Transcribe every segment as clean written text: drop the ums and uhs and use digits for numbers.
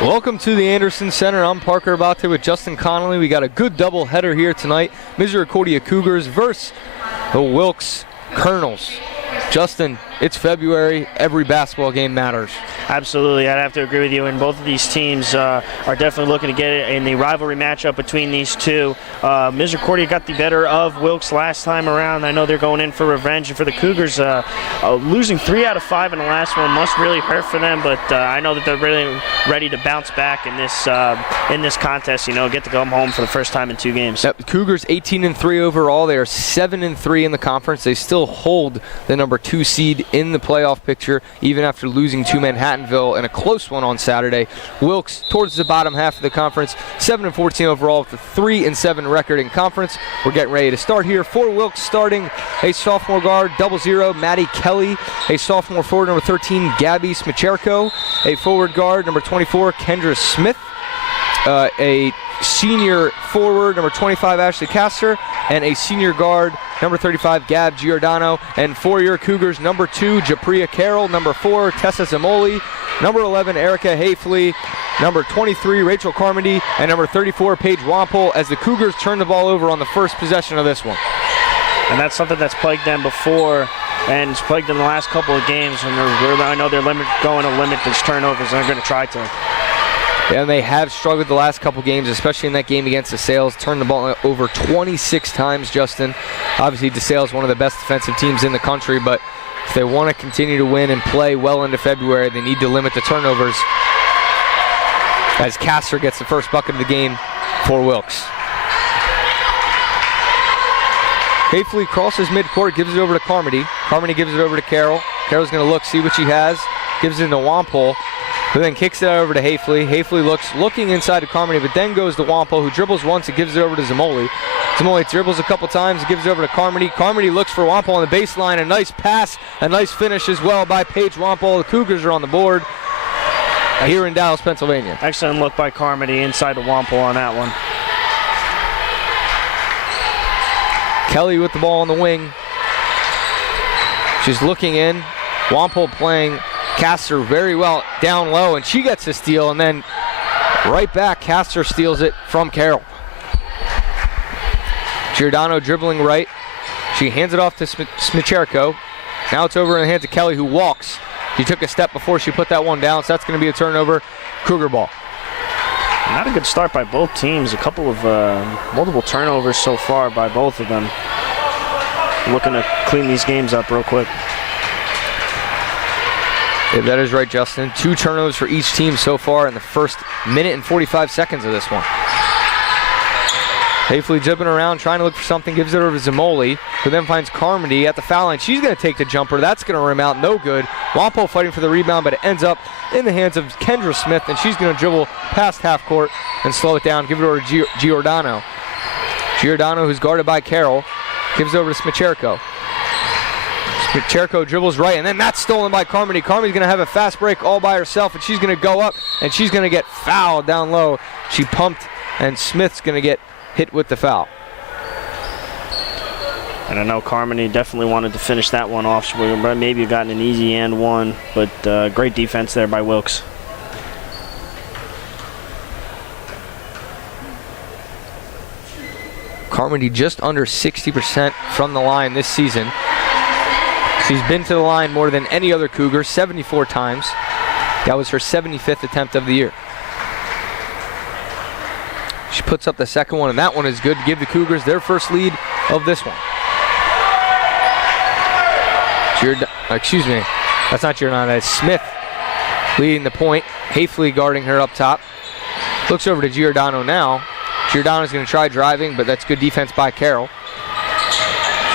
Welcome to the Anderson Center. I'm Parker Abate with Justin Connolly. We got a good double header here tonight. Misericordia Cougars versus the Wilkes Colonels. Justin, it's February. Every basketball game matters. Absolutely. I'd have to agree with you. And both of these teams are definitely looking to get it in the rivalry matchup between these two. Misericordia got the better of Wilkes last time around. I know they're going in for revenge. And for the Cougars, losing 3 out of 5 in the last one must really hurt for them. But I know that they're really ready to bounce back in this contest. You know, get to come home for the first time in 2 games. Yep. Cougars 18-3 overall. They are 7-3 in the conference. They still hold the number 2 seed in the playoff picture, even after losing to Manhattanville in a close one on Saturday. Wilkes towards the bottom half of the conference, 7-14 overall with a 3-7 record in conference. We're getting ready to start here. For Wilkes, starting a sophomore guard, 00, Maddie Kelly. A sophomore forward, number 13, Gabby Smicherko. A forward guard, number 24, Kendra Smith. A senior forward, number 25, Ashley Castor, and a senior guard, number 35, Gab Giordano. And for your Cougars, number 2, Japria Carroll, number 4, Tessa Zamoli, number 11, Erica Hayfley, number 23, Rachel Carmody, and number 34, Paige Wampole, as the Cougars turn the ball over on the first possession of this one. And that's something that's plagued them before, and it's plagued them the last couple of games. And I know they're going to limit these turnovers, and they're going to try to. Yeah, and they have struggled the last couple games, especially in that game against DeSales. Turned the ball over 26 times, Justin. Obviously, DeSales is one of the best defensive teams in the country, but if they want to continue to win and play well into February, they need to limit the turnovers, as Castor gets the first bucket of the game for Wilkes. Hayfley crosses midcourt, gives it over to Carmody. Carmody gives it over to Carroll. Carroll's going to look, see what she has. Gives it to Wampole, who then kicks it over to Hayfley. Hayfley looking inside to Carmody, but then goes to Wampole, who dribbles once and gives it over to Zamoli. Zamoli dribbles a couple times, gives it over to Carmody. Carmody looks for Wampole on the baseline. A nice pass, a nice finish as well by Paige Wampole. The Cougars are on the board here in Dallas, Pennsylvania. Excellent look by Carmody inside to Wampole on that one. Kelly with the ball on the wing. She's looking in. Wampole playing Castor very well down low, and she gets a steal, and then right back, Castor steals it from Carroll. Giordano dribbling right. She hands it off to Smicherko. Now it's over in the hands of Kelly, who walks. She took a step before she put that one down, so that's going to be a turnover. Cougar ball. Not a good start by both teams. A couple of multiple turnovers so far by both of them. Looking to clean these games up real quick. Yeah, that is right, Justin. 2 turnovers for each team so far in the first minute and 45 seconds of this one. Hayfley dribbling around, trying to look for something, gives it over to Zamoli, who then finds Carmody at the foul line. She's going to take the jumper. That's going to rim out. No good. Wampole fighting for the rebound, but it ends up in the hands of Kendra Smith, and she's going to dribble past half court and slow it down. Give it over to Giordano. Giordano, who's guarded by Carroll, gives it over to Smicherko. Smicherko dribbles right, and then that's stolen by Carmody. Carmody's going to have a fast break all by herself, and she's going to go up, and she's going to get fouled down low. She pumped, and Smith's going to get hit with the foul. And I know Carmody definitely wanted to finish that one off. She maybe gotten an easy and one, but great defense there by Wilkes. Carmody just under 60% from the line this season. She's been to the line more than any other Cougar, 74 times. That was her 75th attempt of the year. She puts up the second one, and that one is good to give the Cougars their first lead of this one. Excuse me, that's not Giordano, that's Smith leading the point. Hayfley guarding her up top. Looks over to Giordano now. Giordano's going to try driving, but that's good defense by Carroll.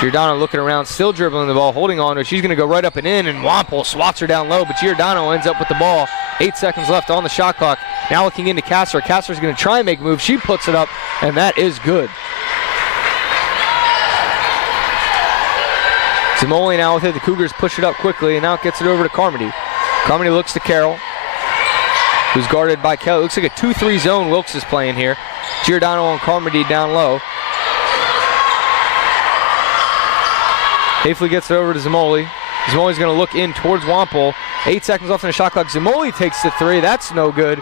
Giordano looking around, still dribbling the ball, holding on to it. She's going to go right up and in, and Wampole swats her down low, but Giordano ends up with the ball. 8 seconds left on the shot clock. Now looking into Castor. Castor's going to try and make a move. She puts it up, and that is good. Zamoli now with it. The Cougars push it up quickly, and now it gets it over to Carmody. Carmody looks to Carroll, who's guarded by Kelly. Looks like a 2-3 zone Wilkes is playing here. Giordano and Carmody down low. Hayfley gets it over to Zamoli. Zamoli's going to look in towards Wampole. 8 seconds left on the shot clock. Zamoli takes the 3. That's no good.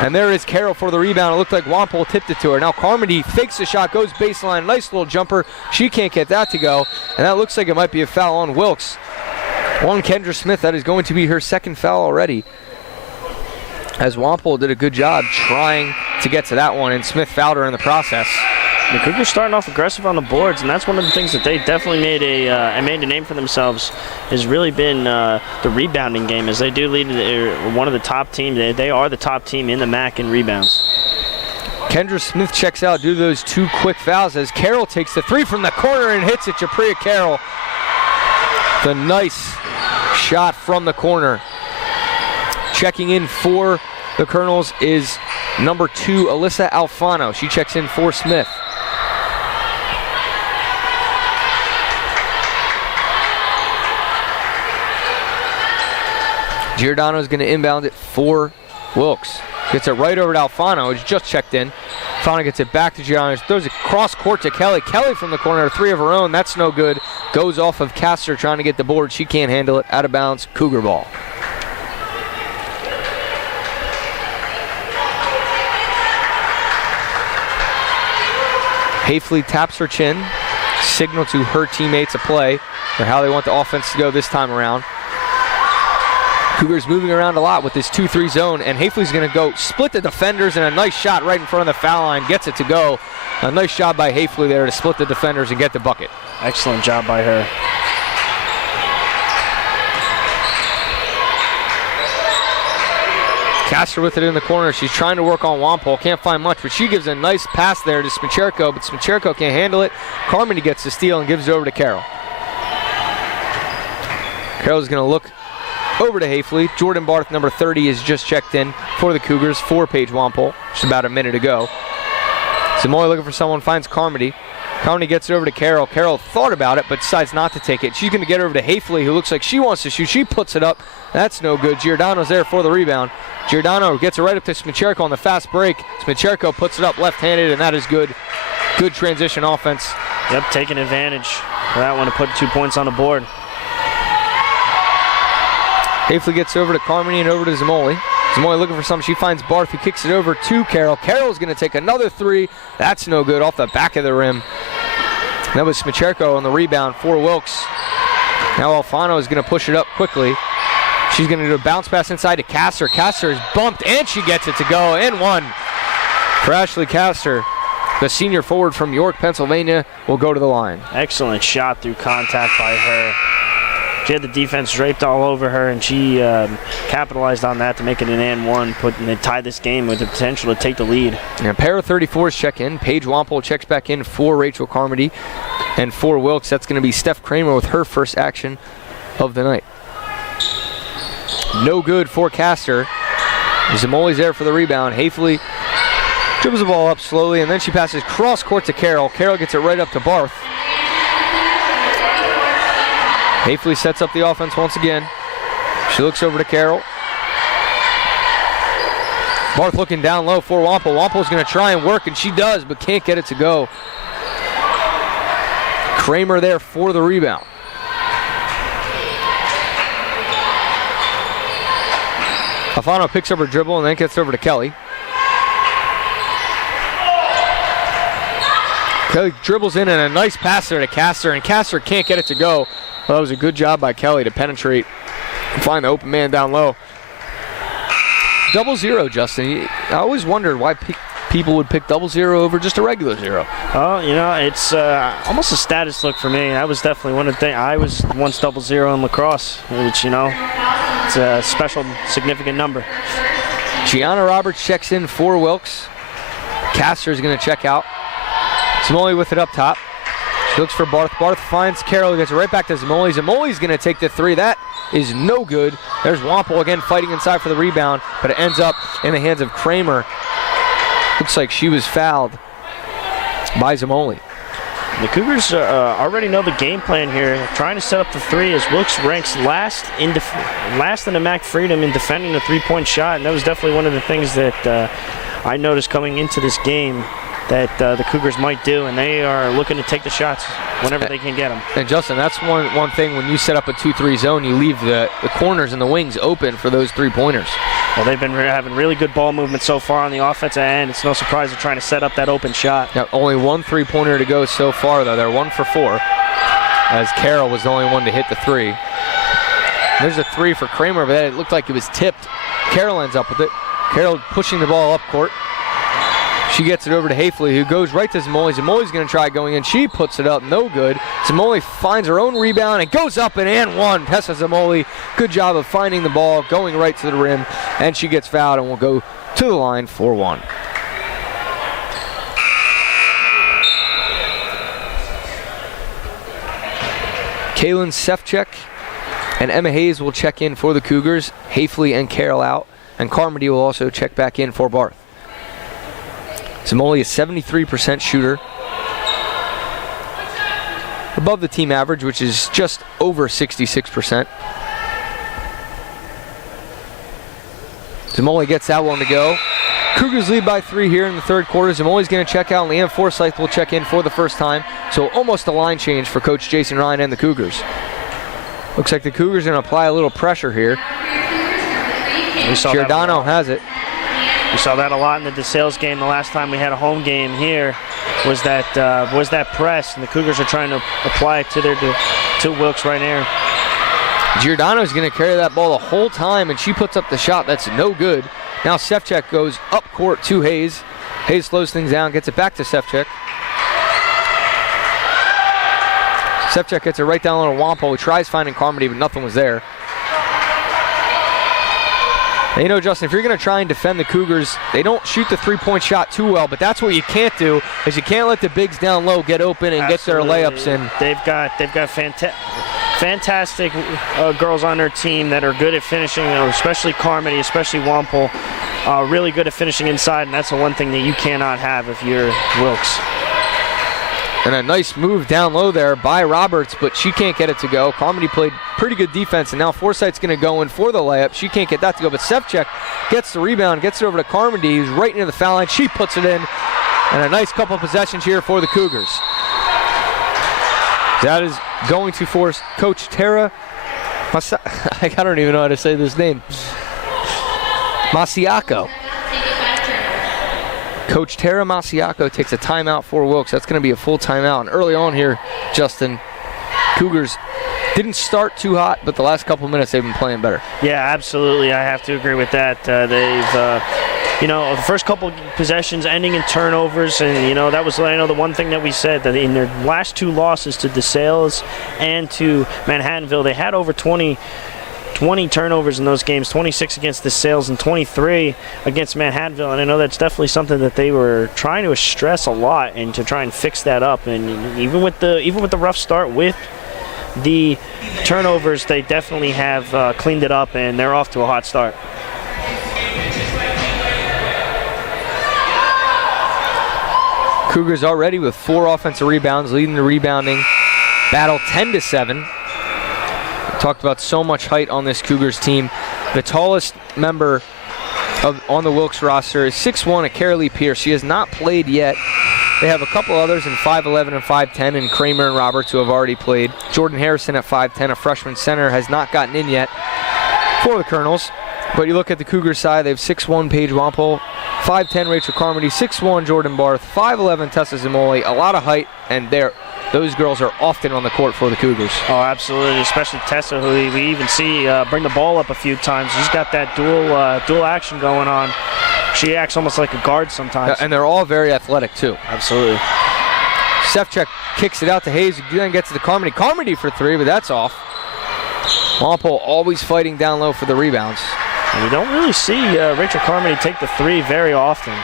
And there is Carroll for the rebound. It looked like Wampole tipped it to her. Now Carmody fakes the shot, goes baseline. Nice little jumper. She can't get that to go. And that looks like it might be a foul on Wilkes. On Kendra Smith, that is going to be her second foul already. As Wampole did a good job trying to get to that one, and Smith fouled her in the process. The Cougars starting off aggressive on the boards, and that's one of the things that they definitely made a name for themselves. Has really been the rebounding game, as they do lead one of the top teams. They are the top team in the MAC in rebounds. Kendra Smith checks out due to those two quick fouls as Carroll takes the three from the corner and hits it. Japria Carroll. The nice shot from the corner. Checking in for the Colonels is number 2, Alyssa Alfano. She checks in for Smith. Giordano's going to inbound it for Wilkes. Gets it right over to Alfano, who's just checked in. Alfano gets it back to Giordano. Throws it cross court to Kelly. Kelly from the corner, 3 of her own. That's no good. Goes off of Castor trying to get the board. She can't handle it. Out of bounds. Cougar ball. Hafley taps her chin. Signal to her teammates a play or how they want the offense to go this time around. Cougars moving around a lot with this 2-3 zone, and Hafley's going to go split the defenders, and a nice shot right in front of the foul line. Gets it to go. A nice job by Hafley there to split the defenders and get the bucket. Excellent job by her. Castor with it in the corner. She's trying to work on Wampole. Can't find much, but she gives a nice pass there to Smicherko, but Smicherko can't handle it. Carmody gets the steal and gives it over to Carroll. Carroll's going to look over to Hafley. Jordan Barth, number 30, is just checked in for the Cougars for Paige Wampole. Just about a minute ago. Samoy looking for someone, finds Carmody. Carmody gets it over to Carroll. Carroll thought about it, but decides not to take it. She's going to get over to Hafley, who looks like she wants to shoot. She puts it up. That's no good. Giordano's there for the rebound. Giordano gets it right up to Smicherko on the fast break. Smicherko puts it up left-handed, and that is good. Good transition offense. Yep, taking advantage for that one to put 2 points on the board. Hafley gets over to Carmody and over to Zamoli. Zamoli looking for something. She finds Barth, who kicks it over to Carroll. Carroll's going to take another 3. That's no good, off the back of the rim. That was Smicherko on the rebound for Wilkes. Now Alfano is going to push it up quickly. She's going to do a bounce pass inside to Castor. Castor is bumped, and she gets it to go, and one. For Ashley Castor, the senior forward from York, Pennsylvania, will go to the line. Excellent shot through contact by her. She had the defense draped all over her, and she capitalized on that to make it an and one, and tie this game with the potential to take the lead. And a pair of 34s check in. Paige Wampole checks back in for Rachel Carmody. And for Wilkes, that's going to be Steph Kramer with her first action of the night. No good for Castor. Zamoli's there for the rebound. Hafley dribbles the ball up slowly, and then she passes cross court to Carroll. Carroll gets it right up to Barth. Hafley sets up the offense once again. She looks over to Carroll. Barth looking down low for Wampole. Wampole's going to try and work, and she does, but can't get it to go. Kramer there for the rebound. Alfano picks up her dribble and then gets over to Kelly. Kelly dribbles in and a nice pass there to Castor, and Castor can't get it to go. Well, that was a good job by Kelly to penetrate and find the open man down low. 0-0, Justin. I always wondered why people would pick 0-0 over just a regular 0. Oh, you know, it's almost a status look for me. That was definitely one of the things. I was once 0-0 in lacrosse, which, you know, it's a special, significant number. Gianna Roberts checks in for Wilkes. Castor is going to check out. Zamoli with it up top. She looks for Barth. Barth finds Carroll. Gets it right back to Zamoli. Zamoli's going to take the 3. That is no good. There's Wampole again fighting inside for the rebound, but it ends up in the hands of Kramer. Looks like she was fouled by Zamoli. The Cougars already know the game plan here, trying to set up the 3 as Wilkes ranks last in the MAC Freedom in defending the 3-point shot, and that was definitely one of the things that I noticed coming into this game that the Cougars might do, and they are looking to take the shots whenever they can get them. And Justin, that's one thing when you set up a 2-3 zone, you leave the corners and the wings open for those 3-pointers. Well, they've been having really good ball movement so far on the offensive end. It's no surprise they're trying to set up that open shot. Yeah, only one three-pointer to go so far, though. They're 1 for 4, as Carroll was the only one to hit the three. There's a three for Kramer, but it looked like it was tipped. Carroll ends up with it. Carroll pushing the ball up court. She gets it over to Hafley, who goes right to Zamoli. Zamoli's going to try going in. She puts it up, no good. Zamoli finds her own rebound and goes up and one. Tessa Zamoli, good job of finding the ball, going right to the rim, and she gets fouled and will go to the line for 1. Kaylin Sefcik and Emma Hayes will check in for the Cougars. Hafley and Carroll out, and Carmody will also check back in for Barth. Zamoli, a 73% shooter, above the team average, which is just over 66%. Zamoli gets that one to go. Cougars lead by 3 here in the third quarter. Zamoli's going to check out, and Leanne Forsyth will check in for the first time. So almost a line change for Coach Jason Ryan and the Cougars. Looks like the Cougars are going to apply a little pressure here. Giordano has it. We saw that a lot in the DeSales game. The last time we had a home game here was that press, and the Cougars are trying to apply it to Wilkes right here. Giordano's going to carry that ball the whole time, and she puts up the shot that's no good. Now Sefcik goes up court to Hayes. Hayes slows things down, gets it back to Sefcik. Sefcik gets it right down on Wampo, who tries finding Carmody, but nothing was there. And you know, Justin, if you're going to try and defend the Cougars, they don't shoot the three-point shot too well, but that's what you can't do, is you can't let the bigs down low get open and Absolutely. Get their layups in. They've got fantastic girls on their team that are good at finishing, especially Carmody, especially Wampo, really good at finishing inside, and that's the one thing that you cannot have if you're Wilkes. And a nice move down low there by Roberts, but she can't get it to go. Carmody played pretty good defense, and now Forsyth's going to go in for the layup. She can't get that to go, but Sefcik gets the rebound, gets it over to Carmody, who's right near the foul line. She puts it in, and a nice couple of possessions here for the Cougars. That is going to force Coach Tara I don't even know how to say this name. Masiaco. Coach Tara Masiaco takes a timeout for Wilkes. That's going to be a full timeout. And early on here, Justin, Cougars didn't start too hot, but the last couple minutes they've been playing better. Yeah, absolutely. I have to agree with that. The first couple possessions ending in turnovers, and that was the one thing that we said, that in their last two losses to DeSales and to Manhattanville, they had over 20 turnovers in those games, 26 against DeSales and 23 against Manhattanville, and I know that's definitely something that they were trying to stress a lot and to try and fix that up. And even with the rough start with the turnovers, they definitely have cleaned it up, and they're off to a hot start. Cougars already with 4 offensive rebounds, leading the rebounding battle 10-7. Talked about so much height on this Cougars team. The tallest member on the Wilkes roster is 6'1", Carolee Pierce. She has not played yet. They have a couple others in 5'11" and 5'10", and Kramer and Roberts, who have already played. Jordan Harrison at 5'10", a freshman center, has not gotten in yet for the Colonels. But you look at the Cougars side, they have 6'1", Paige Wampole, 5'10", Rachel Carmody, 6'1", Jordan Barth, 5'11", Tessa Zamoli. A lot of height, and those girls are often on the court for the Cougars. Oh, absolutely, especially Tessa, who we even see bring the ball up a few times. She's got that dual action going on. She acts almost like a guard sometimes. And they're all very athletic, too. Absolutely. Sefcik kicks it out to Hayes, who then gets to the Carmody. Carmody for 3, but that's off. Wampole always fighting down low for the rebounds. And we don't really see Rachel Carmody take the 3 very often.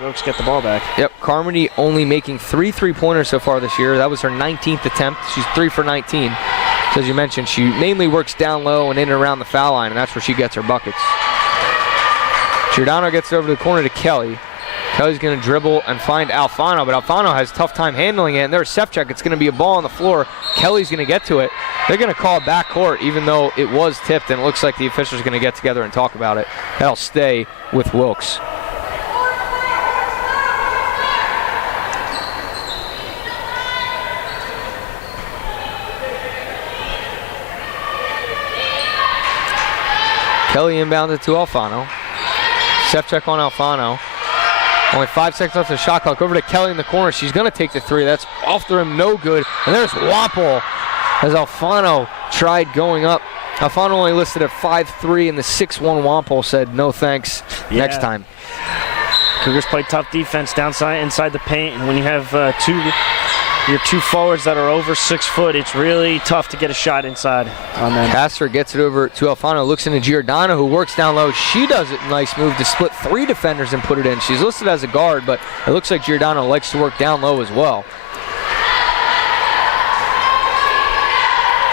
Wilkes get the ball back. Yep, Carmody only making 3 3-pointers so far this year. That was her 19th attempt. She's 3 for 19. So as you mentioned, she mainly works down low and in and around the foul line, and that's where she gets her buckets. Giordano gets it over to the corner to Kelly. Kelly's going to dribble and find Alfano, but Alfano has a tough time handling it, and there's Sefcik. It's going to be a ball on the floor. Kelly's going to get to it. They're going to call it backcourt, even though it was tipped, and it looks like the officials are going to get together and talk about it. That'll stay with Wilkes. Kelly inbounded to Alfano. Sefcik on Alfano. Only 5 seconds left of the shot clock. Over to Kelly in the corner. She's going to take the three. That's off the rim, no good. And there's Wample as Alfano tried going up. Alfano only listed at 5'3", and the 6'1" Wample said no thanks next time. Cougars play tough defense inside the paint, and when you have your two forwards that are over 6 foot, it's really tough to get a shot inside on them. Castor gets it over to Alfano, looks into Giordano, who works down low. She does it. Nice move to split 3 defenders and put it in. She's listed as a guard, but it looks like Giordano likes to work down low as well.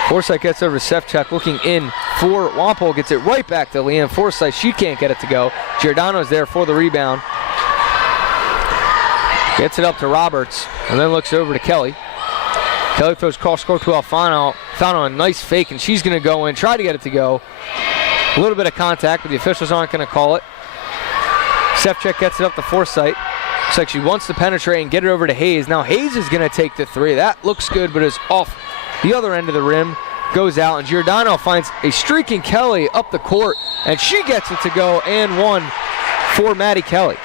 Forsythe gets over to Sefcik, looking in for Wample, gets it right back to Leanne Forsythe. She can't get it to go. Giordano's there for the rebound. Gets it up to Roberts, and then looks over to Kelly. Kelly throws cross court to Alfano. Alfano a nice fake, and she's going to go in, try to get it to go. A little bit of contact, but the officials aren't going to call it. Sefcik gets it up to Forsythe. Looks like she wants to penetrate and get it over to Hayes. Now Hayes is going to take the three. That looks good, but is off the other end of the rim. Goes out, and Giordano finds a streaking Kelly up the court, and she gets it to go, and one for Maddie Kelly.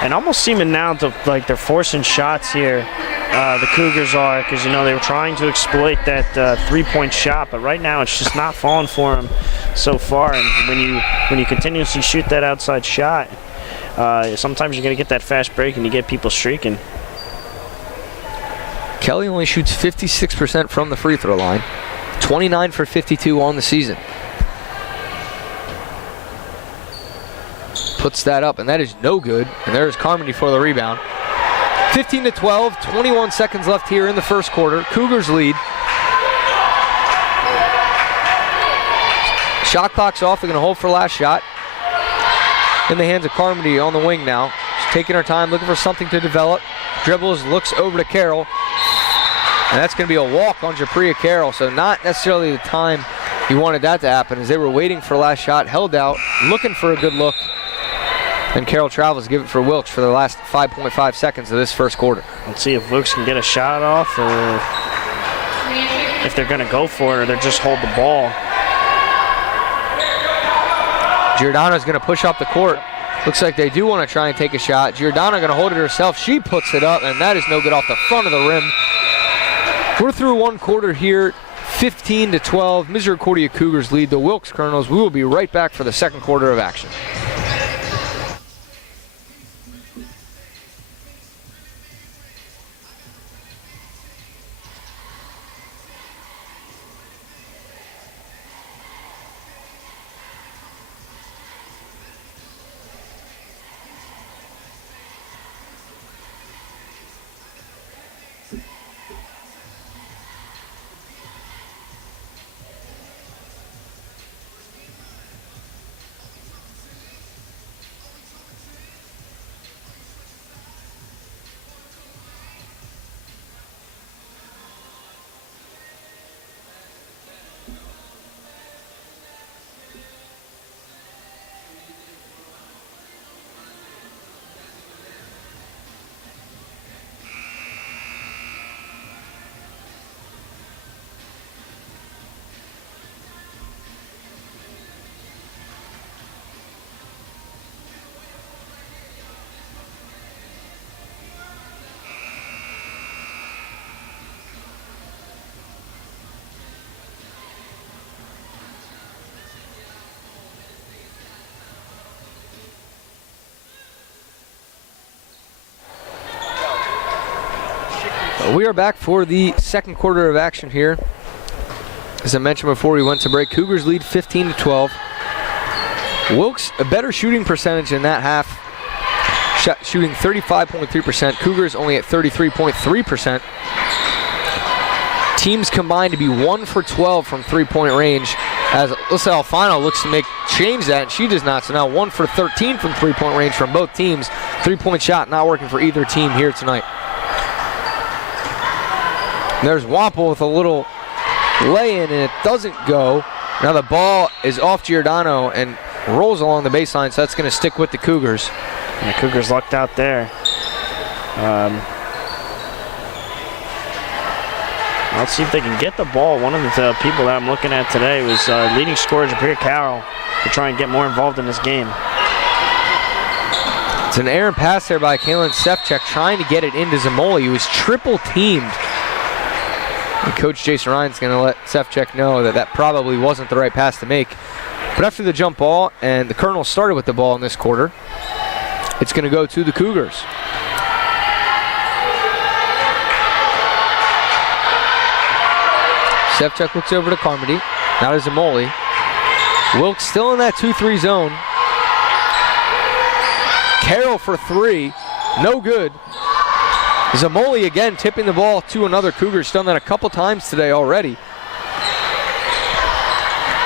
And almost seeming now to like they're forcing shots here. The Cougars are, because they were trying to exploit that 3-point shot, but right now it's just not falling for them so far. And when you continuously shoot that outside shot, sometimes you're going to get that fast break and you get people streaking. Kelly only shoots 56% from the free throw line, 29 for 52 on the season. Puts that up, and that is no good. And there's Carmody for the rebound. 15-12, 21 seconds left here in the first quarter. Cougars lead. Shot clock's off. They're going to hold for last shot. In the hands of Carmody on the wing now. She's taking her time, looking for something to develop. Dribbles, looks over to Carroll. And that's going to be a walk on Japria Carroll. So not necessarily the time you wanted that to happen, as they were waiting for last shot, held out, looking for a good look. And Carroll travels, give it for Wilkes for the last 5.5 seconds of this first quarter. Let's see if Wilkes can get a shot off, or if they're going to go for it, or they're just hold the ball. Giordano's going to push up the court. Looks like they do want to try and take a shot. Giordano going to hold it herself. She puts it up, and that is no good off the front of the rim. We're through one quarter here, 15-12. Misericordia Cougars lead the Wilkes Colonels. We will be right back for the second quarter of action. We are back for the second quarter of action here. As I mentioned before we went to break, Cougars lead 15-12. Wilkes, a better shooting percentage in that half, shooting 35.3%. Cougars only at 33.3%. Teams combined to be 1 for 12 from three-point range. As Alyssa Alfano looks to change that, and she does not. So now 1 for 13 from three-point range from both teams. Three-point shot not working for either team here tonight. There's Wample with a little lay-in, and it doesn't go. Now the ball is off Giordano and rolls along the baseline, so that's going to stick with the Cougars. And the Cougars lucked out there. Let's see if they can get the ball. One of the people that I'm looking at today was leading scorer Javier Carroll to try and get more involved in this game. It's an errant pass there by Kalen Sefcik trying to get it into Zamoli. He was triple teamed. And Coach Jason Ryan's going to let Sefcik know that that probably wasn't the right pass to make. But after the jump ball, and the Colonels started with the ball in this quarter, it's going to go to the Cougars. Sefcik looks over to Carmody. Now to Zamoli. Wilkes still in that 2-3 zone. Carroll for three. No good. Zamoli again tipping the ball to another Cougar. He's done that a couple times today already.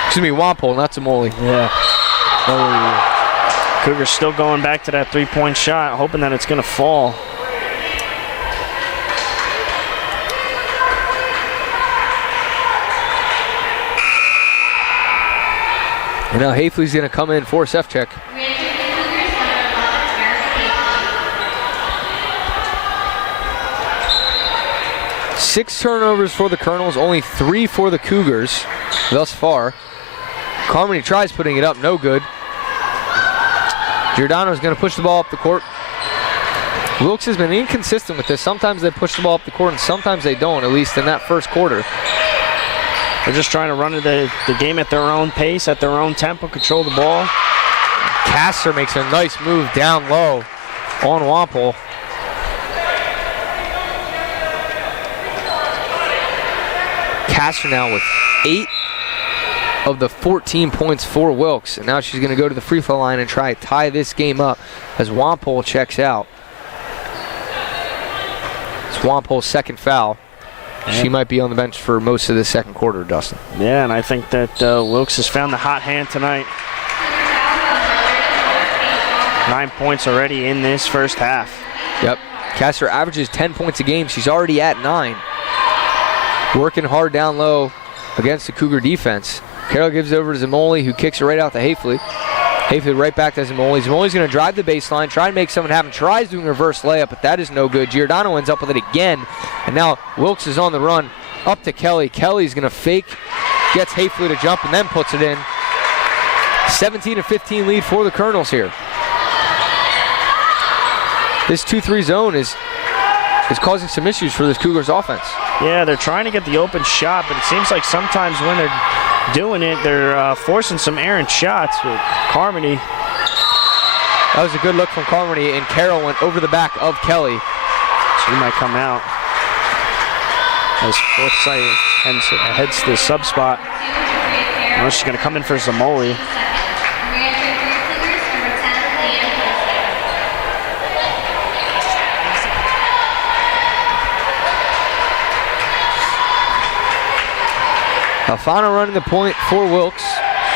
Excuse me, Wampole, not Zamoli. Yeah. Cougars still going back to that three-point shot, hoping that it's going to fall. And now Hafley's going to come in for Sefcik. Six turnovers for the Colonels, only 3 for the Cougars thus far. Carmody tries putting it up, no good. Giordano's going to push the ball up the court. Wilkes has been inconsistent with this. Sometimes they push the ball up the court and sometimes they don't, at least in that first quarter. They're just trying to run the game at their own pace, at their own tempo, control the ball. Castor makes a nice move down low on Wampole. Castor now with 8 of the 14 points for Wilkes. And now she's going to go to the free throw line and try to tie this game up as Wampole checks out. It's Wampole's second foul. She might be on the bench for most of the second quarter, Dustin. Yeah, and I think that Wilkes has found the hot hand tonight. 9 points already in this first half. Yep. Castor averages 10 points a game. She's already at 9. Working hard down low against the Cougar defense. Carroll gives it over to Zamoli, who kicks it right out to Hafley. Hafley right back to Zamoli. Zamoli's going to drive the baseline, try to make something happen. Tries doing a reverse layup, but that is no good. Giordano ends up with it again. And now Wilkes is on the run up to Kelly. Kelly's going to fake, gets Hafley to jump, and then puts it in. 17-15 lead for the Colonels here. This 2-3 zone is causing some issues for this Cougars offense. Yeah, they're trying to get the open shot, but it seems like sometimes when they're doing it, they're forcing some errant shots with Carmody. That was a good look from Carmody, and Carroll went over the back of Kelly. She might come out as Forsythe heads to the sub spot. Now she's going to come in for Zamoli. Alfano running the point for Wilkes.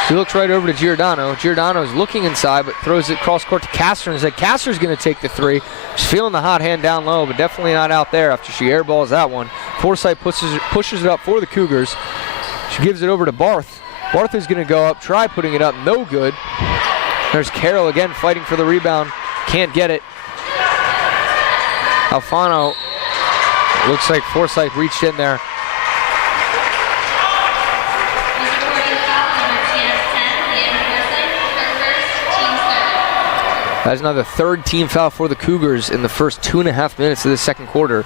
He looks right over to Giordano. Giordano's looking inside, but throws it cross court to Castor. And said Castor's going to take the three. She's feeling the hot hand down low, but definitely not out there after she airballs that one. Forsythe pushes it up for the Cougars. She gives it over to Barth. Barth is going to go up, try putting it up, no good. There's Carroll again fighting for the rebound. Can't get it. Alfano, looks like Forsythe reached in there. That's another third team foul for the Cougars in the first 2.5 minutes of the second quarter.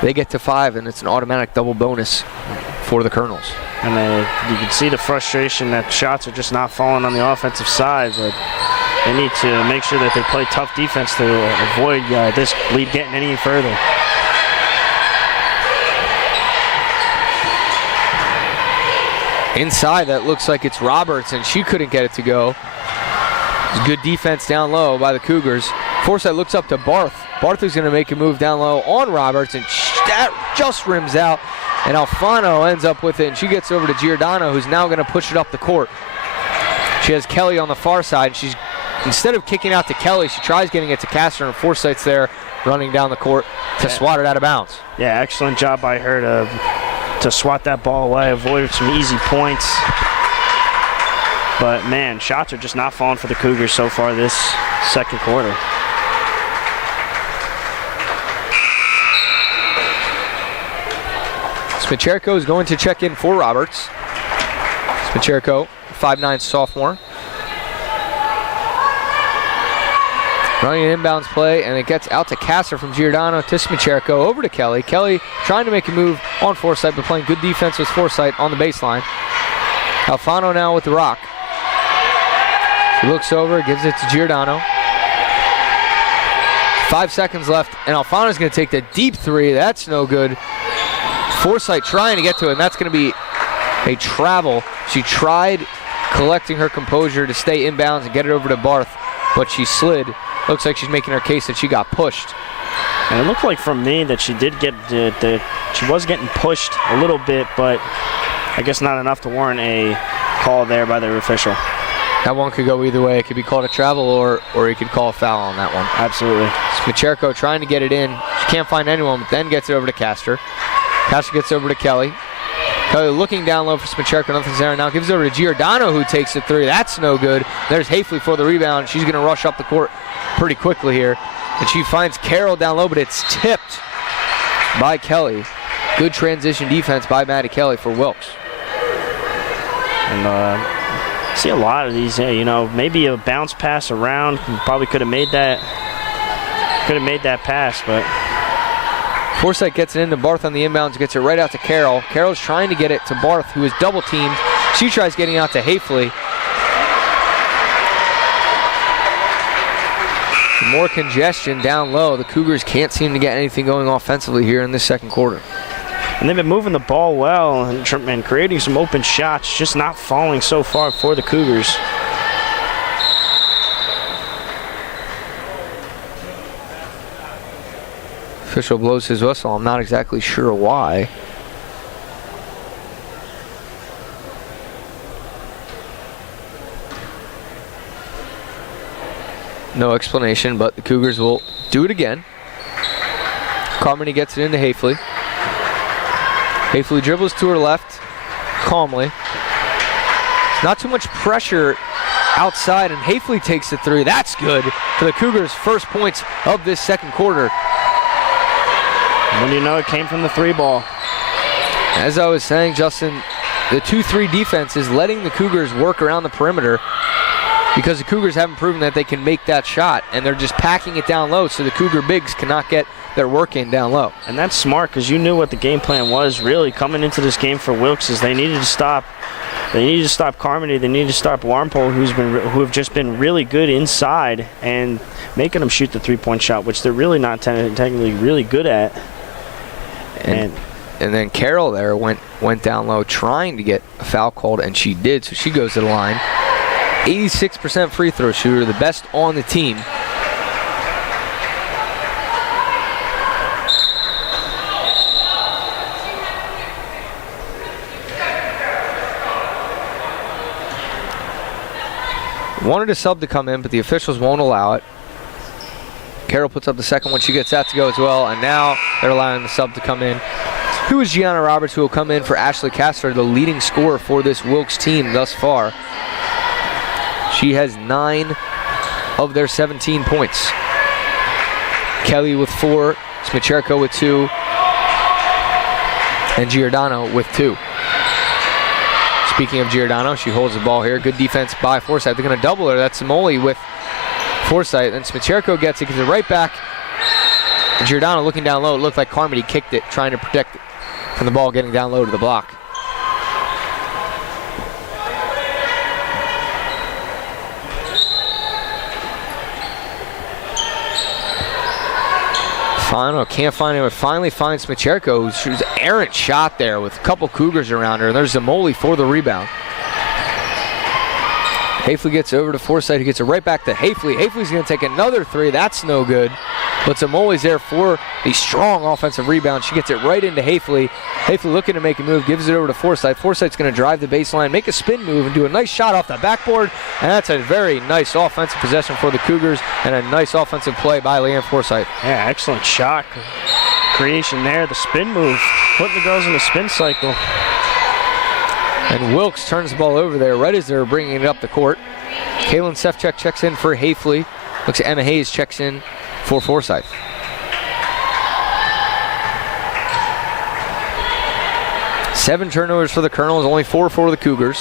They get to 5, and it's an automatic double bonus for the Colonels. And you can see the frustration that shots are just not falling on the offensive side, but they need to make sure that they play tough defense to avoid this lead getting any further. Inside, that looks like it's Roberts, and she couldn't get it to go. Good defense down low by the Cougars. Forsythe looks up to Barth. Barth is going to make a move down low on Roberts, and that just rims out. And Alfano ends up with it, and she gets over to Giordano, who's now going to push it up the court. She has Kelly on the far side. She's instead of kicking out to Kelly, she tries getting it to Castor, and Forsythe's there running down the court to swat it out of bounds. Yeah, excellent job by her to swat that ball away, avoided some easy points. But, man, shots are just not falling for the Cougars so far this second quarter. Smicherko is going to check in for Roberts. Smicherko, 5'9" sophomore. Running an inbounds play, and it gets out to Casser from Giordano to Smicherko, over to Kelly. Kelly trying to make a move on Forsythe, but playing good defense with Forsythe on the baseline. Alfano now with the rock. He looks over, gives it to Giordano. 5 seconds left, and Alfano's going to take the deep three. That's no good. Forsythe trying to get to it, and that's going to be a travel. She tried collecting her composure to stay inbounds and get it over to Barth, but she slid. Looks like she's making her case that she got pushed. And it looked like from me that she did get she was getting pushed a little bit, but I guess not enough to warrant a call there by the official. That one could go either way. It could be called a travel or he could call a foul on that one. Absolutely. Smicherko trying to get it in. She can't find anyone, but then gets it over to Castor. Castor gets over to Kelly. Kelly looking down low for Smicherko. Nothing's there. Now gives it over to Giordano, who takes the three. That's no good. There's Hafley for the rebound. She's going to rush up the court pretty quickly here. And she finds Carroll down low, but it's tipped by Kelly. Good transition defense by Maddie Kelly for Wilkes. And see a lot of these, maybe a bounce pass around. Probably could have made that pass, but Forsythe gets it into Barth on the inbounds, gets it right out to Carroll. Carroll's trying to get it to Barth, who is double teamed. She tries getting out to Hafley. More congestion down low. The Cougars can't seem to get anything going offensively here in this second quarter. And they've been moving the ball well and creating some open shots, just not falling so far for the Cougars. Official blows his whistle. I'm not exactly sure why. No explanation, but the Cougars will do it again. Carmody gets it into Hafley. Hafley dribbles to her left calmly. Not too much pressure outside, and Hafley takes the three. That's good for the Cougars' first points of this second quarter. When you know it came from the three ball. As I was saying, Justin, the 2-3 defense is letting the Cougars work around the perimeter because the Cougars haven't proven that they can make that shot, and they're just packing it down low so the Cougar bigs cannot get their work in down low. And that's smart because you knew what the game plan was really coming into this game for Wilkes is they needed to stop Carmody, they needed to stop Warmpole, who have just been really good inside and making them shoot the three-point shot, which they're really not technically really good at. And then Carroll there went down low trying to get a foul called, and she did, so she goes to the line. 86% free throw shooter, the best on the team. Wanted a sub to come in, but the officials won't allow it. Carroll puts up the second one. She gets that to go as well, and now they're allowing the sub to come in. Who is Gianna Roberts, who will come in for Ashley Castor, the leading scorer for this Wilkes team thus far. She has 9 of their 17 points. Kelly with 4, Smicherko with 2, and Giordano with 2. Speaking of Giordano, she holds the ball here. Good defense by Forsythe. They're going to double her. That's Simoli with Forsythe. And Smicherko gets it, gives it right back. And Giordano looking down low. It looked like Carmody kicked it, trying to protect it from the ball getting down low to the block. Can't find him. Finally finds Smicherko, who shoots an errant shot there with a couple Cougars around her. And there's Zamoli for the rebound. Hafley gets over to Forsythe. He gets it right back to Hafley. Hafley's going to take another three. That's no good. But Zamoli's there for the strong offensive rebound. She gets it right into Hafley. Hafley looking to make a move, gives it over to Forsythe. Forsythe's going to drive the baseline, make a spin move, and do a nice shot off the backboard. And that's a very nice offensive possession for the Cougars and a nice offensive play by Leanne Forsythe. Yeah, excellent shot creation there. The spin move, putting the girls in a spin cycle. And Wilkes turns the ball over there right as they're bringing it up the court. Kaylin Sefchek checks in for Hafley. Looks at Emma Hayes checks in for Forsythe. 7 turnovers for the Colonels, only 4 for the Cougars.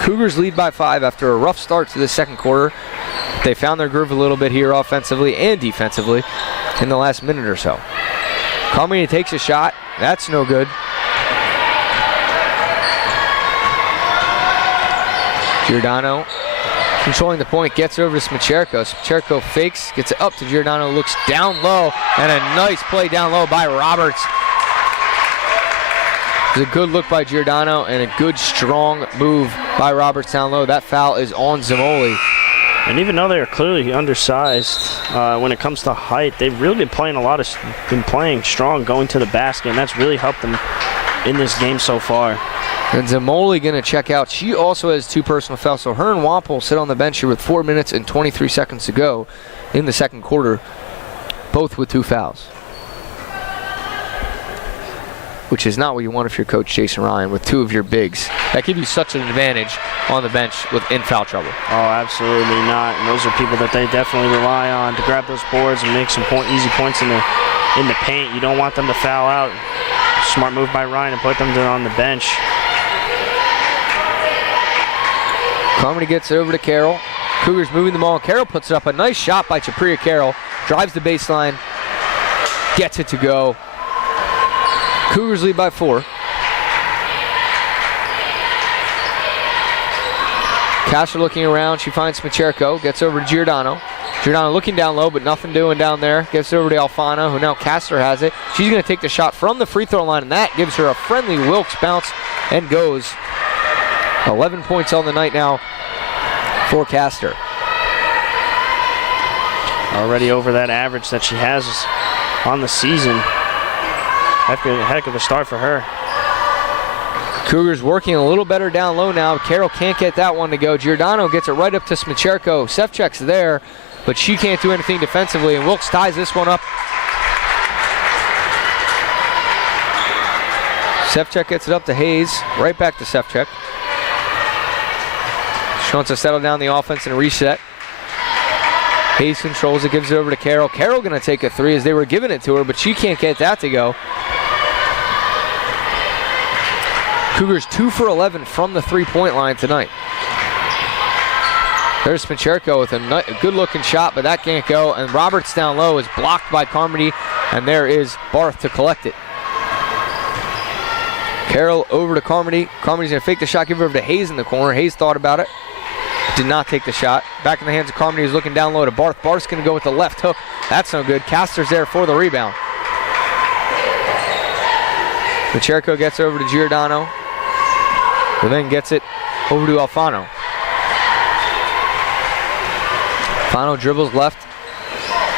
Cougars lead by 5 after a rough start to the second quarter. They found their groove a little bit here offensively and defensively in the last minute or so. Carmody takes a shot. That's no good. Giordano controlling the point, gets over to Smicherko. Smicherko fakes, gets it up to Giordano, looks down low, and a nice play down low by Roberts. It's a good look by Giordano and a good strong move by Roberts down low. That foul is on Zamoli. And even though they're clearly undersized when it comes to height, they've really been playing strong going to the basket, and that's really helped them in this game so far. And Zamoli going to check out. She also has 2 personal fouls, so her and Wampel sit on the bench here with 4 minutes and 23 seconds to go in the second quarter, both with 2 fouls. Which is not what you want if you're Coach Jason Ryan with 2 of your bigs. That gives you such an advantage on the bench in foul trouble. Oh, absolutely not. And those are people that they definitely rely on to grab those boards and make some easy points in the paint. You don't want them to foul out. Smart move by Ryan to put them on the bench. Carmody gets it over to Carroll. Cougars moving the ball. Carroll puts it up. A nice shot by Chapriya Carroll. Drives the baseline. Gets it to go. Cougars lead by 4. Casher looking around. She finds Smicherko. Gets over to Giordano. Giordano looking down low, but nothing doing down there. Gets it over to Alfano, who now Castor has it. She's going to take the shot from the free throw line, and that gives her a friendly Wilkes bounce and goes. 11 points on the night now for Castor. Already over that average that she has on the season. Heck of a start for her. Cougars working a little better down low now. Carroll can't get that one to go. Giordano gets it right up to Smicherko. Sefcek's there, but she can't do anything defensively, and Wilkes ties this one up. Sefcek gets it up to Hayes. Right back to Sefcek. She wants to settle down the offense and reset. Hayes controls it, gives it over to Carroll. Carroll going to take a 3 as they were giving it to her, but she can't get that to go. Cougars 2 for 11 from the 3-point line tonight. There's Smicherko with a good-looking shot, but that can't go. And Roberts down low is blocked by Carmody, and there is Barth to collect it. Carroll over to Carmody. Carmody's going to fake the shot, give it over to Hayes in the corner. Hayes thought about it. Did not take the shot. Back in the hands of Carmody, who's looking down low to Barth. Barth's going to go with the left hook. That's no good. Castor's there for the rebound. Smicherko gets over to Giordano, who then gets it over to Alfano. Alfano dribbles left,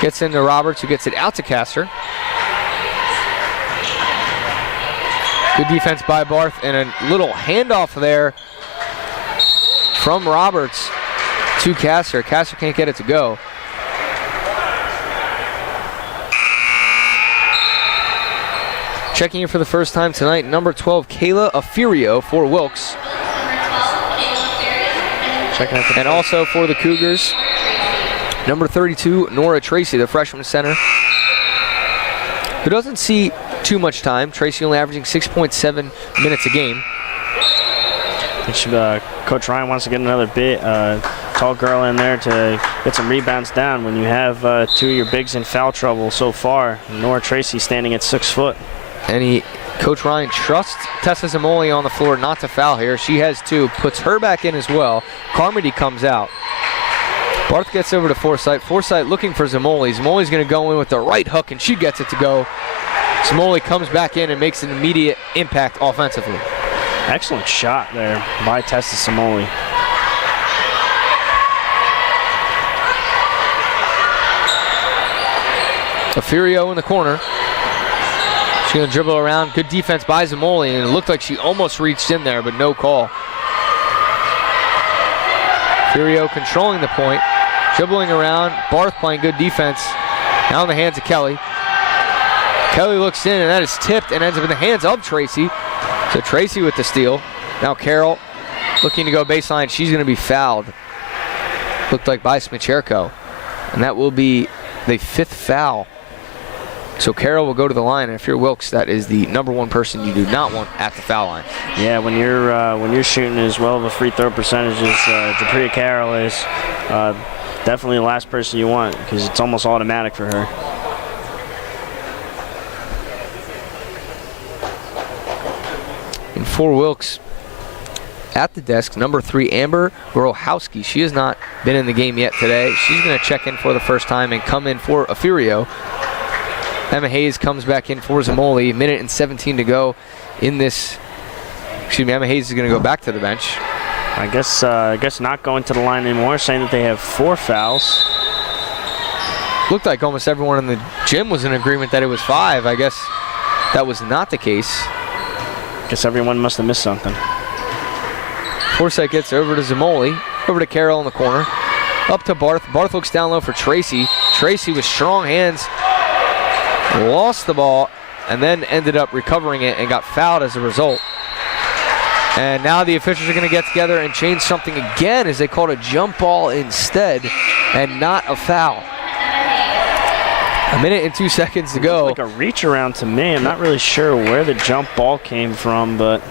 gets into Roberts, who gets it out to Castor. Good defense by Barth, and a little handoff there from Roberts to Castor. Castor can't get it to go. Checking in for the first time tonight, number 12, Kayla Afirio for Wilkes. And also for the Cougars, number 32, Nora Tracy, the freshman center, who doesn't see too much time. Tracy only averaging 6.7 minutes a game. Coach Ryan wants to get another tall girl in there to get some rebounds down when you have 2 of your bigs in foul trouble so far. Nora Tracy standing at 6 foot. And Coach Ryan trusts Tessa Zamoli on the floor not to foul here. She has 2, puts her back in as well. Carmody comes out. Barth gets over to Forsythe. Forsythe looking for Zamoli. Zamoli's going to go in with the right hook, and she gets it to go. Zamoli comes back in and makes an immediate impact offensively. Excellent shot there by Tessa Zamoli. Afirio in the corner. She's going to dribble around. Good defense by Zamoli, and it looked like she almost reached in there, but no call. Afirio controlling the point. Dribbling around. Barth playing good defense. Now in the hands of Kelly. Kelly looks in, and that is tipped and ends up in the hands of Tracy. So Tracy with the steal. Now Carroll looking to go baseline. She's going to be fouled. Looked like by Smicherko. And that will be the 5th foul So Carroll will go to the line, and if you're Wilkes, that is the number one person you do not want at the foul line. Yeah, when you're shooting as well of a free throw percentage as Japria Carroll is, definitely the last person you want because it's almost automatic for her. And for Wilkes, at the desk, number 3, Amber Gorolhowski. She has not been in the game yet today. She's going to check in for the first time and come in for Afirio. Emma Hayes comes back in for Zamoli. 1:17 to go in this. Excuse me, Emma Hayes is going to go back to the bench. I guess not going to the line anymore, saying that they have 4 fouls. Looked like almost everyone in the gym was in agreement that it was 5. I guess that was not the case. Guess everyone must have missed something. Forsythe gets over to Zamoli, over to Carroll in the corner. Up to Barth. Barth looks down low for Tracy. Tracy with strong hands lost the ball and then ended up recovering it and got fouled as a result. And now the officials are going to get together and change something again as they called a jump ball instead and not a foul. 1:02 to go. Like a reach around to me. I'm not really sure where the jump ball came from, but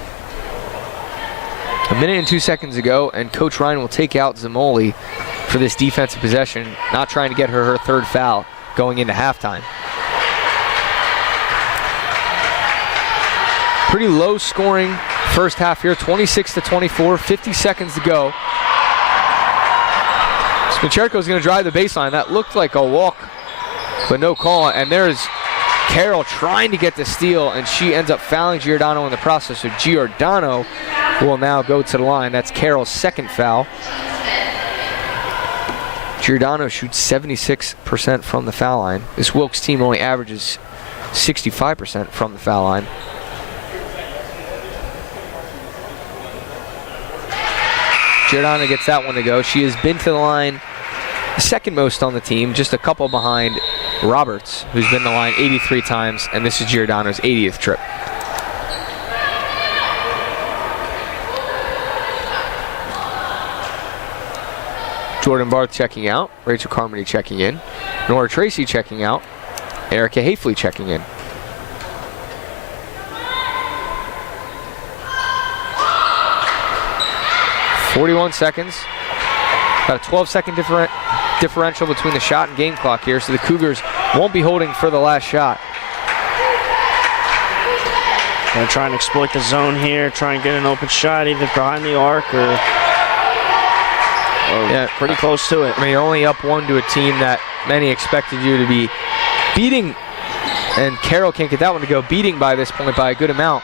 1:02 to go, and Coach Ryan will take out Zamoli for this defensive possession, not trying to get her third foul going into halftime. Pretty low scoring first half here, 26-24, 50 seconds to go. Smicherko's going to drive the baseline. That looked like a walk, but no call. And there's Carroll trying to get the steal, and she ends up fouling Giordano in the process. So Giordano will now go to the line. That's Carroll's second foul. Giordano shoots 76% from the foul line. This Wilkes team only averages 65% from the foul line. Giordano gets that one to go. She has been to the line second most on the team, just a couple behind Roberts, who's been to the line 83 times, and this is Giordano's 80th trip. Jordan Barth checking out, Rachel Carmody checking in, Nora Tracy checking out, Erica Hafley checking in. .41 seconds. About a 12-second differential between the shot and game clock here, so the Cougars won't be holding for the last shot. Gonna try and exploit the zone here, try and get an open shot either behind the arc or yeah, pretty close to it. I mean, you're only up 1 to a team that many expected you to be beating, and Carroll can't get that one to go, beating by this point by a good amount,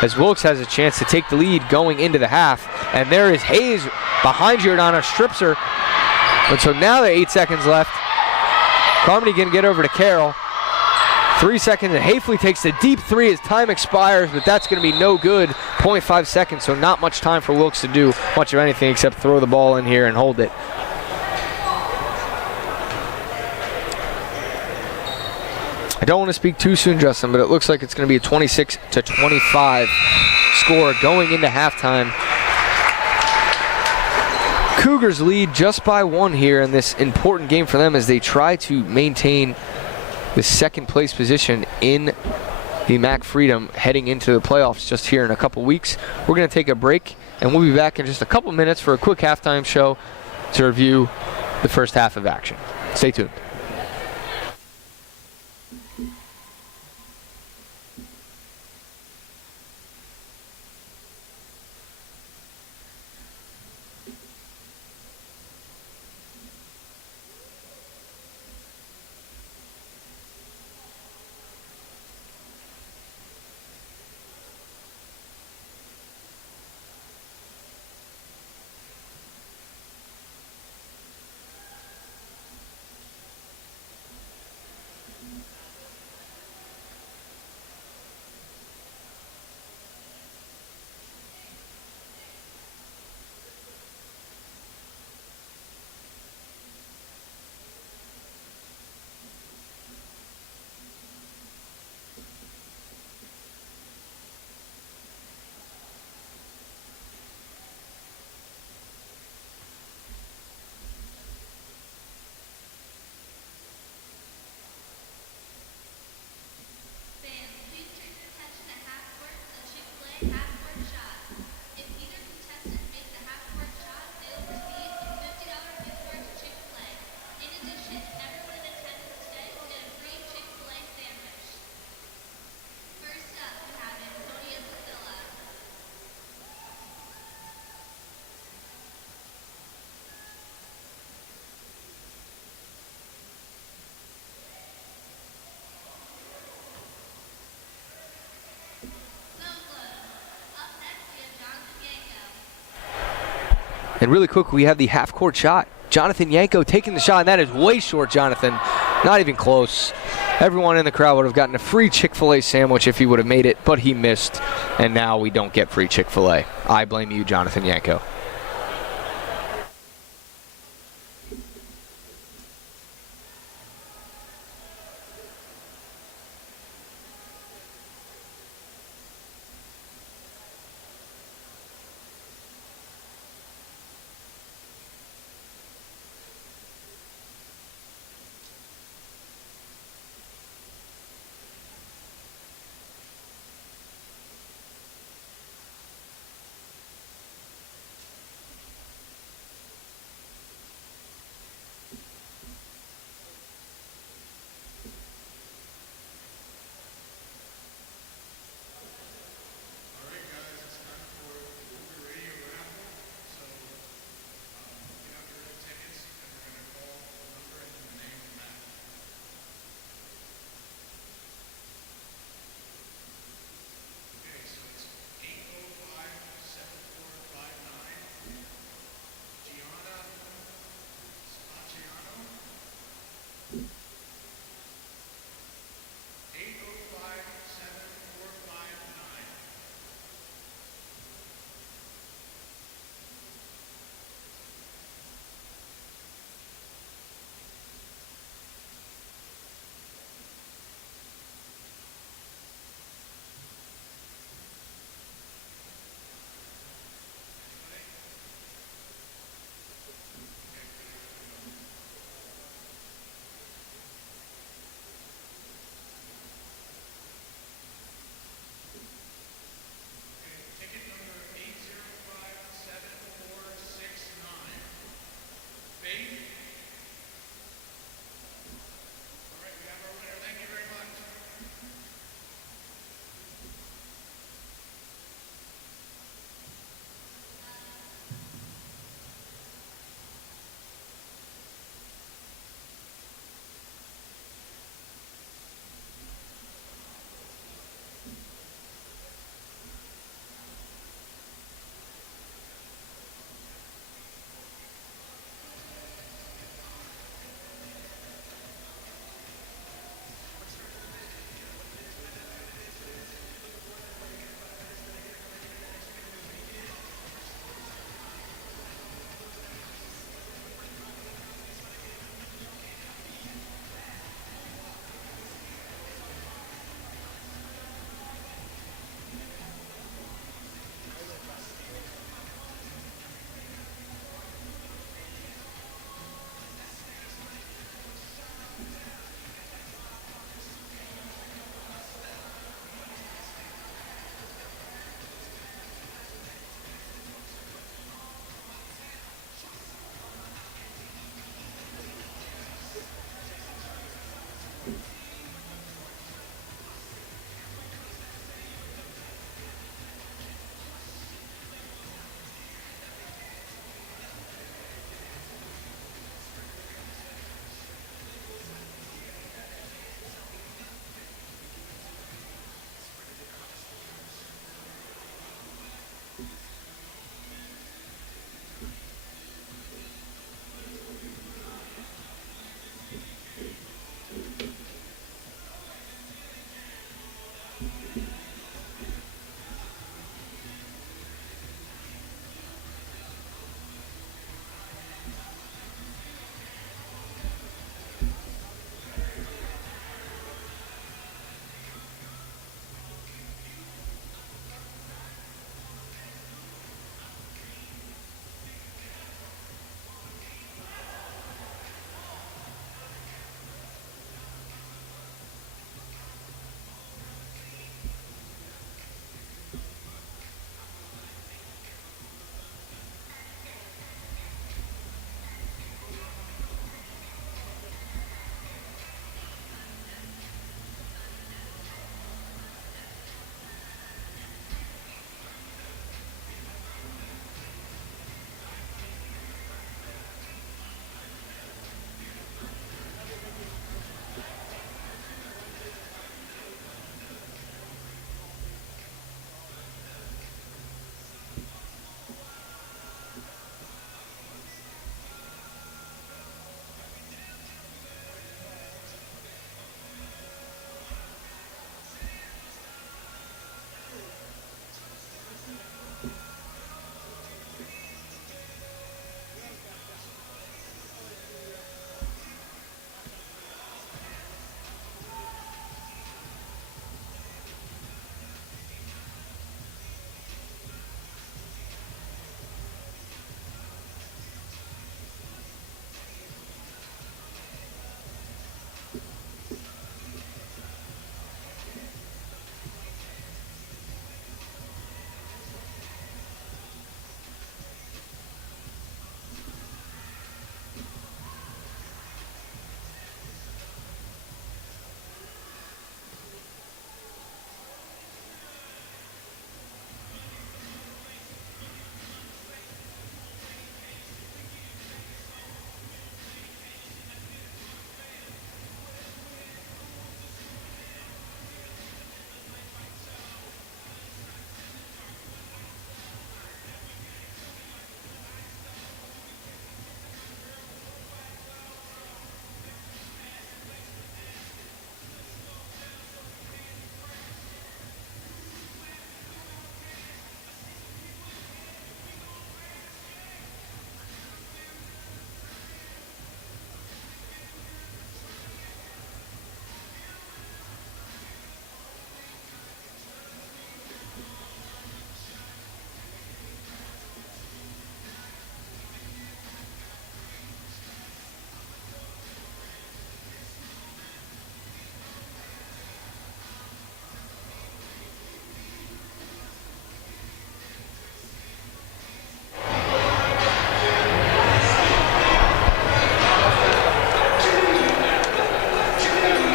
as Wilkes has a chance to take the lead going into the half. And there is Hayes behind Giordano, strips her. And so now there are 8 seconds left. Carmody can get over to Carroll. 3 seconds, and Hafley takes the deep 3 as time expires, but that's going to be no good. 0.5 seconds, so not much time for Wilkes to do much of anything except throw the ball in here and hold it. I don't want to speak too soon, Justin, but it looks like it's going to be a 26-25 score going into halftime. Cougars lead just by 1 here in this important game for them as they try to maintain the second place position in the MAC Freedom heading into the playoffs just here in a couple weeks. We're going to take a break, and we'll be back in just a couple minutes for a quick halftime show to review the first half of action. Stay tuned. And really quick, we have the half-court shot. Jonathan Yanko taking the shot, and that is way short, Jonathan. Not even close. Everyone in the crowd would have gotten a free Chick-fil-A sandwich if he would have made it, but he missed, and now we don't get free Chick-fil-A. I blame you, Jonathan Yanko.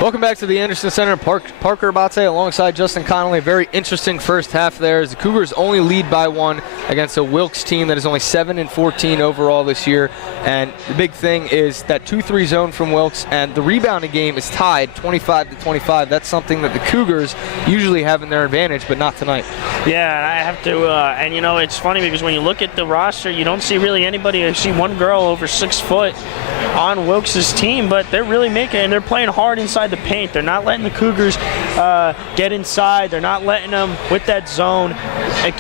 Welcome back to the Anderson Center. Parker Abate alongside Justin Connolly. A very interesting first half there as the Cougars only lead by 1 against a Wilkes team that is only 7-14 overall this year. And the big thing is that 2-3 zone from Wilkes, and the rebounding game is tied 25-25. That's something that the Cougars usually have in their advantage, but not tonight. Yeah, I have to, and you know, it's funny because when you look at the roster, you don't see really anybody. I see one girl over 6 foot on Wilkes' team, but they're really making, and they're playing hard inside the paint. They're not letting the Cougars get inside. They're not letting them, with that zone,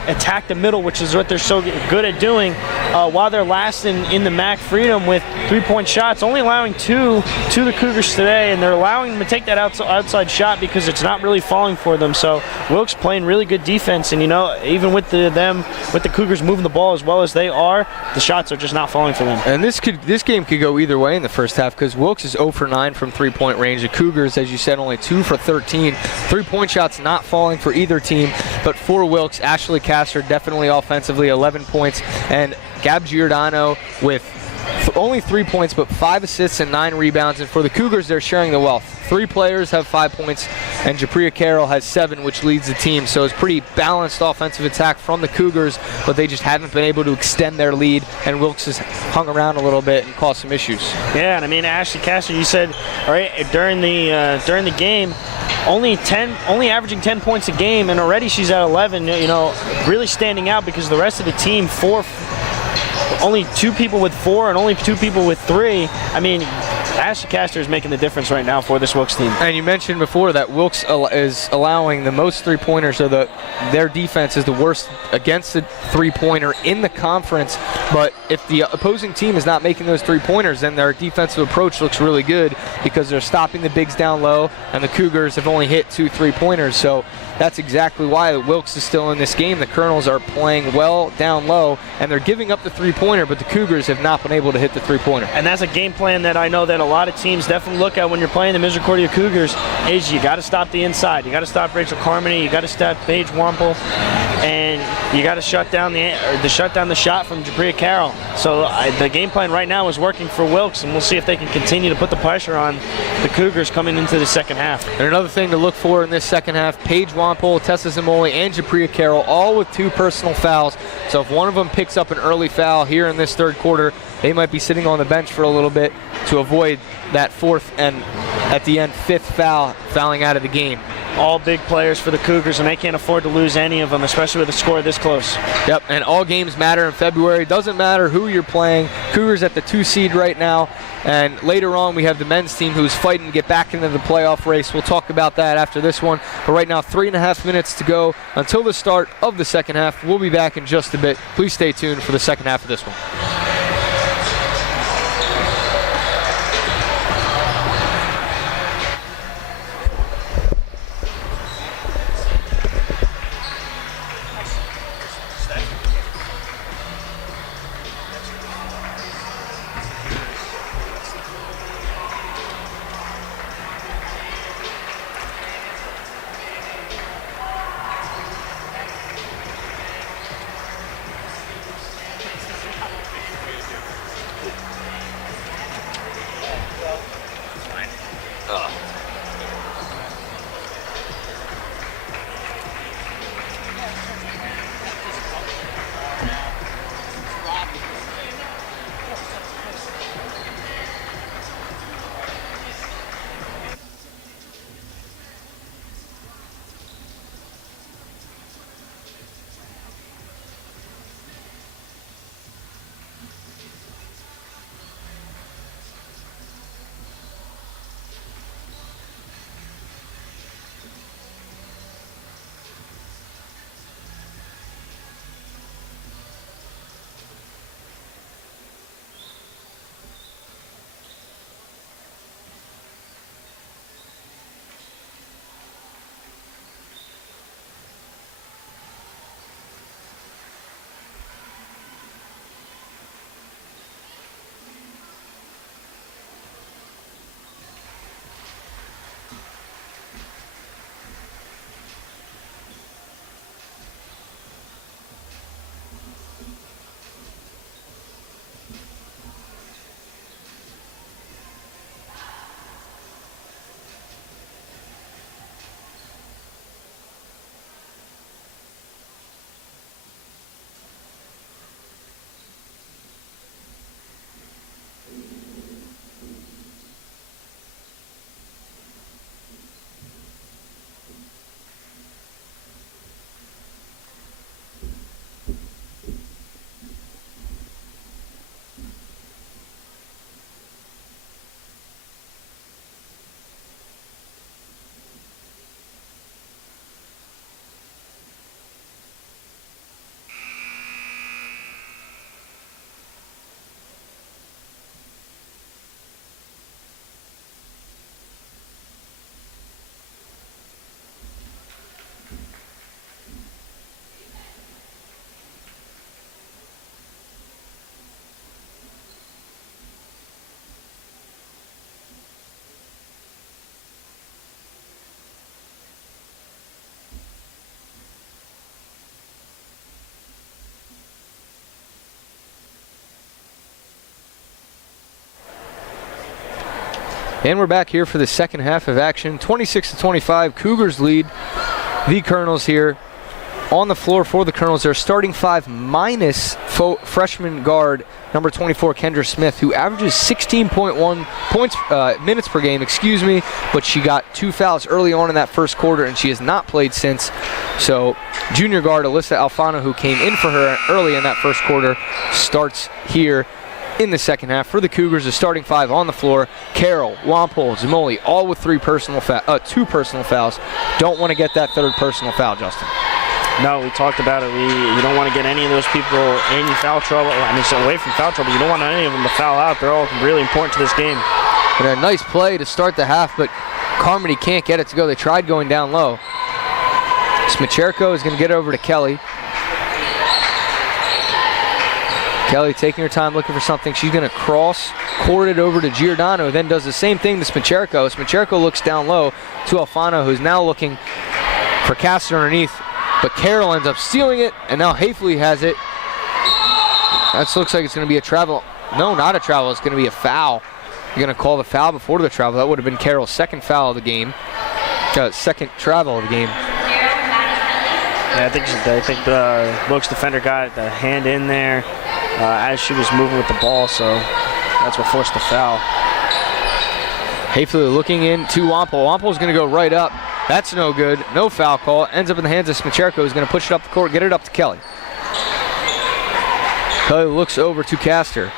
attack the middle, which is what they're so good at doing, while they're last in the MAC Freedom with 3-point shots, only allowing 2 to the Cougars today, and they're allowing them to take that outside shot because it's not really falling for them. So Wilkes playing really good defense, and you know, even with the Cougars moving the ball as well as they are, the shots are just not falling for them. And this game could go either way in the first half because Wilkes is 0 for 9 from 3-point range. The Cougars, as you said, only 2 for 13. 3-point shots not falling for either team, but for Wilkes, Ashley Castor definitely offensively, 11 points, and Gab Giordano with only 3 points, but 5 assists and 9 rebounds. And for the Cougars, they're sharing the wealth. 3 players have 5 points, and Japria Carroll has 7, which leads the team. So it's pretty balanced offensive attack from the Cougars, but they just haven't been able to extend their lead, and Wilkes has hung around a little bit and caused some issues. Yeah, and I mean, Ashley Castor, you said, all right, during the game, only averaging 10 points a game, and already she's at 11. You know, really standing out because the rest of the team, only 2 people with 4 and only 2 people with 3. I mean, Ashley Castor is making the difference right now for this Wilkes team. And you mentioned before that Wilkes is allowing the most 3-pointers, so their defense is the worst against the 3-pointer in the conference. But if the opposing team is not making those 3-pointers, then their defensive approach looks really good because they're stopping the bigs down low, and the Cougars have only hit 2 3-pointers. So that's exactly why Wilkes is still in this game. The Colonels are playing well down low, and they're giving up the 3-pointer, but the Cougars have not been able to hit the 3-pointer. And that's a game plan that I know that a lot of teams definitely look at when you're playing the Misericordia Cougars. Is you got to stop the inside. You got to stop Rachel Carmody. You got to stop Paige Wampel, and you got to shut down the shot from Japria Carroll. So the game plan right now is working for Wilkes, and we'll see if they can continue to put the pressure on the Cougars coming into the second half. And another thing to look for in this second half, Paige Wampel, Tessa Zamoli, and Japria Carroll, all with 2 personal fouls. So if one of them picks up an early foul here in this third quarter, they might be sitting on the bench for a little bit to avoid that 4th and, at the end, 5th fouling out of the game. All big players for the Cougars, and they can't afford to lose any of them, especially with a score this close. Yep, and all games matter in February. Doesn't matter who you're playing. Cougars at the 2 seed right now, and later on we have the men's team who's fighting to get back into the playoff race. We'll talk about that after this one. But right now, 3.5 minutes to go until the start of the second half. We'll be back in just a bit. Please stay tuned for the second half of this one. And we're back here for the second half of action. 26-25, Cougars lead the Colonels here. On the floor for the Colonels, they're starting 5 minus freshman guard number 24, Kendra Smith, who averages 16.1 minutes per game, but she got 2 fouls early on in that first quarter, and she has not played since. So junior guard Alyssa Alfano, who came in for her early in that first quarter, starts here in the second half for the Cougars. The starting 5 on the floor: Carroll, Wampole, Zamoli, all with 2 personal fouls. Don't want to get that 3rd personal foul, Justin. No, we talked about it. You don't want to get any of those people in foul trouble. I mean, away from foul trouble. You don't want any of them to foul out. They're all really important to this game. And a nice play to start the half, but Carmody can't get it to go. They tried going down low. Smicherko is going to get over to Kelly. Kelly taking her time looking for something. She's going to court it over to Giordano, then does the same thing to Smicherko. Smicherko looks down low to Alfano, who's now looking for Castor underneath. But Carroll ends up stealing it, and now Hafley has it. That looks like it's going to be a travel. No, not a travel. It's going to be a foul. You're going to call the foul before the travel. That would have been Carroll's second foul of the game. Second travel of the game. Yeah, I think the Wilkes defender got the hand in there as she was moving with the ball, so that's what forced the foul. Hafley looking in to Wampole. Wampole's going to go right up. That's no good. No foul call. Ends up in the hands of Smicherko, who's going to push it up the court, get it up to Kelly. Kelly looks over to Castor.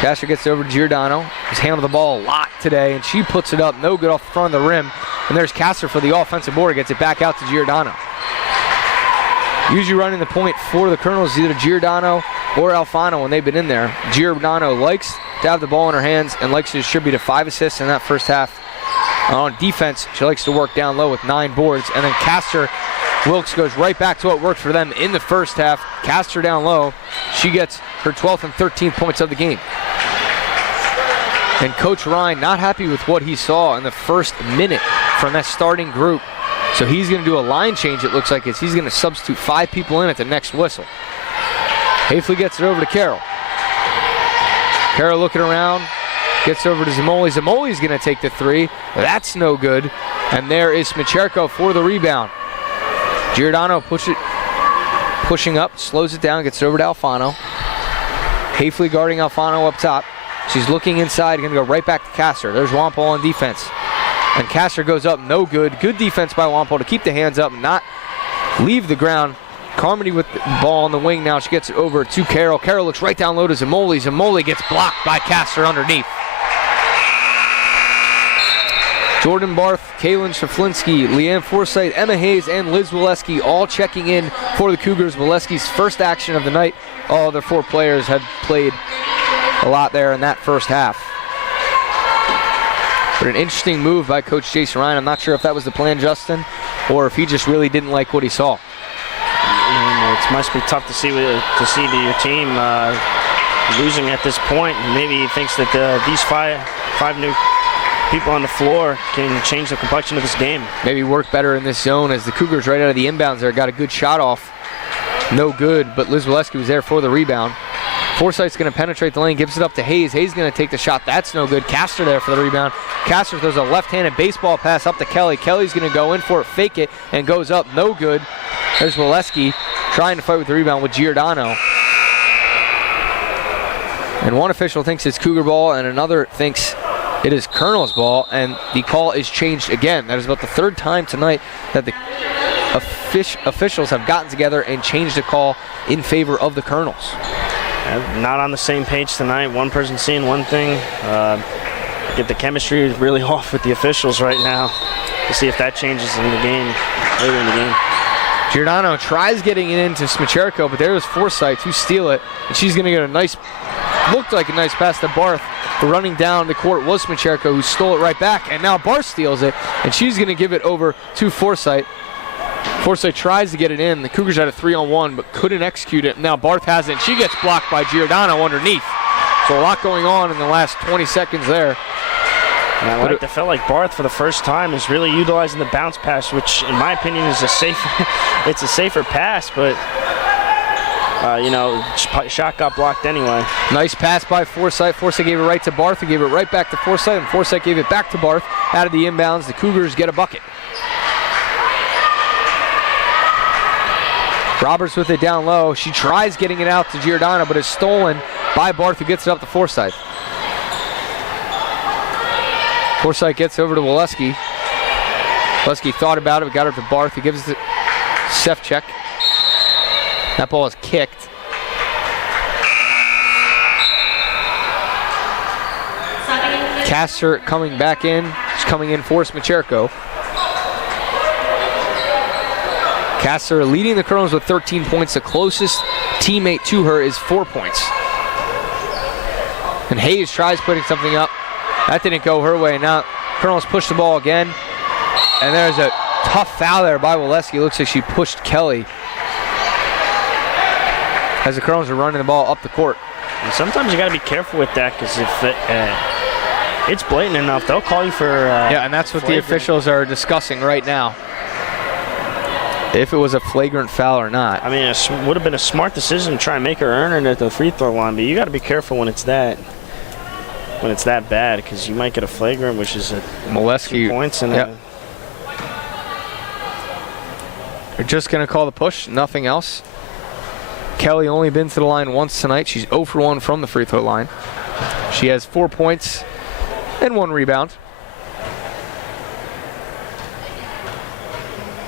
Castor gets over to Giordano, who's handled the ball a lot today, and she puts it up. No good off the front of the rim. And there's Castor for the offensive board. Gets it back out to Giordano. Usually running the point for the Colonels, either Giordano or Alfano when they've been in there. Giordano likes to have the ball in her hands and likes to distribute 5 assists in that first half. On defense, she likes to work down low with 9 boards. And then Castor Wilkes goes right back to what worked for them in the first half. Castor down low. She gets her 12th and 13th points of the game. And Coach Ryan not happy with what he saw in the first minute from that starting group. So he's going to do a line change, it looks like. He's going to substitute 5 people in at the next whistle. Hafley gets it over to Carroll. Carroll looking around. Gets over to Zamoli. Zamoli's going to take the 3. That's no good. And there is Smicherko for the rebound. Giordano pushing up, slows it down, gets it over to Alfano. Hafley guarding Alfano up top. She's looking inside, going to go right back to Castor. There's Wampole on defense. And Castor goes up, no good. Good defense by Wampole to keep the hands up and not leave the ground. Carmody with the ball on the wing now. She gets it over to Carroll. Carroll looks right down low to Zamoli. Zamoli gets blocked by Castor underneath. Jordan Barth, Kaylin Shaflinski, Leanne Forsythe, Emma Hayes, and Liz Waleski all checking in for the Cougars. Waleski's first action of the night. All other 4 players had played a lot there in that first half. But an interesting move by Coach Jason Ryan. I'm not sure if that was the plan, Justin, or if he just really didn't like what he saw. It must be tough to see your team losing at this point. Maybe he thinks that these five new people on the floor can change the complexion of this game. Maybe work better in this zone as the Cougars right out of the inbounds there got a good shot off. No good, but Liz Waleski was there for the rebound. Forsythe's going to penetrate the lane, gives it up to Hayes. Hayes going to take the shot. That's no good. Castor there for the rebound. Castor throws a left-handed baseball pass up to Kelly. Kelly's going to go in for it, fake it, and goes up. No good. There's Waleski trying to fight with the rebound with Giordano. And one official thinks it's Cougar ball, and another thinks it is Colonel's ball, and the call is changed again. That is about the 3rd time tonight that the officials have gotten together and changed the call in favor of the Colonels. Not on the same page tonight. One person seeing one thing. Get the chemistry really off with the officials right now to see if that changes in the game, later in the game. Giordano tries getting it into Smicherko, but there was Forsythe to steal it, and she's going to get a nice, looked like a nice pass to Barth. But running down the court was Smicherko, who stole it right back, and now Barth steals it, and she's going to give it over to Forsythe. Forsythe tries to get it in. The Cougars had a 3-on-1, but couldn't execute it. Now Barth has it, and she gets blocked by Giordano underneath. So a lot going on in the last 20 seconds there. I felt like Barth for the first time is really utilizing the bounce pass, which in my opinion is a safer pass, but shot got blocked anyway. Nice pass by Forsythe. Forsythe gave it right to Barth, who gave it right back to Forsythe, and Forsythe gave it back to Barth. Out of the inbounds, the Cougars get a bucket. Roberts with it down low. She tries getting it out to Giordano, but is stolen by Barth, who gets it up to Forsythe. Forsythe gets over to Waleski. Waleski thought about it, but got it to Barth, who gives it to Sefcik. That ball is kicked. Castor coming back in. She's coming in for Smicherko. Castor leading the Colonels with 13 points. The closest teammate to her is 4 points. And Hayes tries putting something up. That didn't go her way. Now Colonels push the ball again. And there's a tough foul there by Waleski. Looks like she pushed Kelly as the Colonels are running the ball up the court. And sometimes you got to be careful with that, because if it's blatant enough, they'll call you for yeah, and that's what flagrant. The officials are discussing right now. If it was a flagrant foul or not. I mean, it would have been a smart decision to try and make her earn it at the free throw line, but you got to be careful when it's that bad, because you might get a flagrant, which is Waleski 2 points and yep. They're just going to call the push, nothing else. Kelly only been to the line once tonight. She's 0 for 1 from the free throw line. She has 4 points and 1 rebound.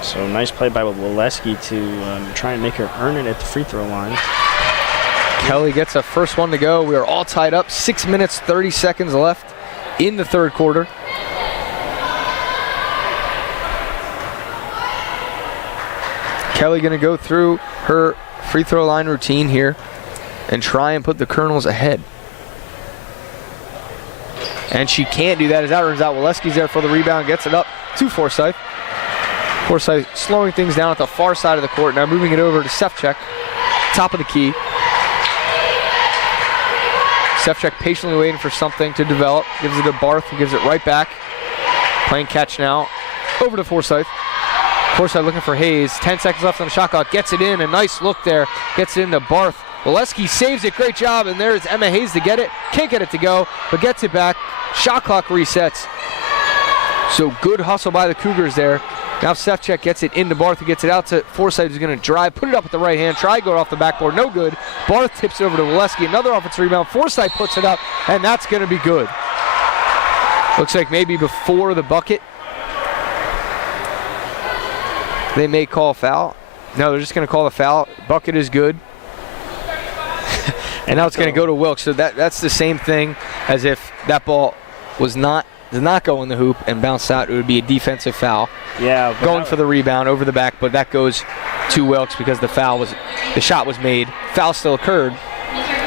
So nice play by Waleski to try and make her earn it at the free throw line. Kelly gets a first one to go. We are all tied up. 6 minutes, 30 seconds left in the third quarter. Kelly going to go through her free throw line routine here and try and put the Colonels ahead. And she can't do that as that runs out. Waleski's there for the rebound, gets it up to Forsythe. Forsythe slowing things down at the far side of the court. Now moving it over to Sefcik, top of the key. Sefcik patiently waiting for something to develop. Gives it to Barth, who gives it right back. Playing catch now. Over to Forsythe. Forsythe looking for Hayes. 10 seconds left on the shot clock. Gets it in. A nice look there. Gets it into Barth. Waleski saves it. Great job. And there's Emma Hayes to get it. Can't get it to go, but gets it back. Shot clock resets. So good hustle by the Cougars there. Now Sefcik gets it into Barth, who gets it out to Forsythe, who's going to drive, put it up with the right hand, try go off the backboard, no good. Barth tips it over to Waleski, another offensive rebound. Forsythe puts it up, and that's going to be good. Looks like maybe before the bucket, they may call a foul. No, they're just going to call the foul. Bucket is good. And now it's going to go to Wilkes. So that's the same thing as if that ball did not go in the hoop and bounce out. It would be a defensive foul. Yeah. Going for the rebound over the back, but that goes to Wilkes because the shot was made. Foul still occurred.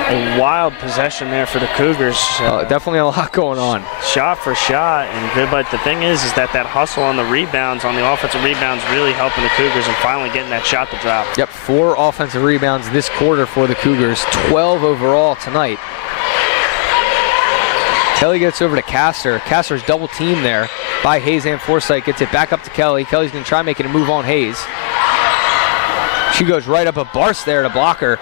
A wild possession there for the Cougars. Definitely a lot going on. Shot for shot, and good. But the thing is that hustle on the rebounds, on the offensive rebounds, really helping the Cougars and finally getting that shot to drop. Yep, 4 offensive rebounds this quarter for the Cougars. 12 overall tonight. Kelly gets over to Castor. Castor's double teamed there by Hayes and Forsythe. Gets it back up to Kelly. Kelly's going to try making a move on Hayes. She goes right up a Barth there to block her.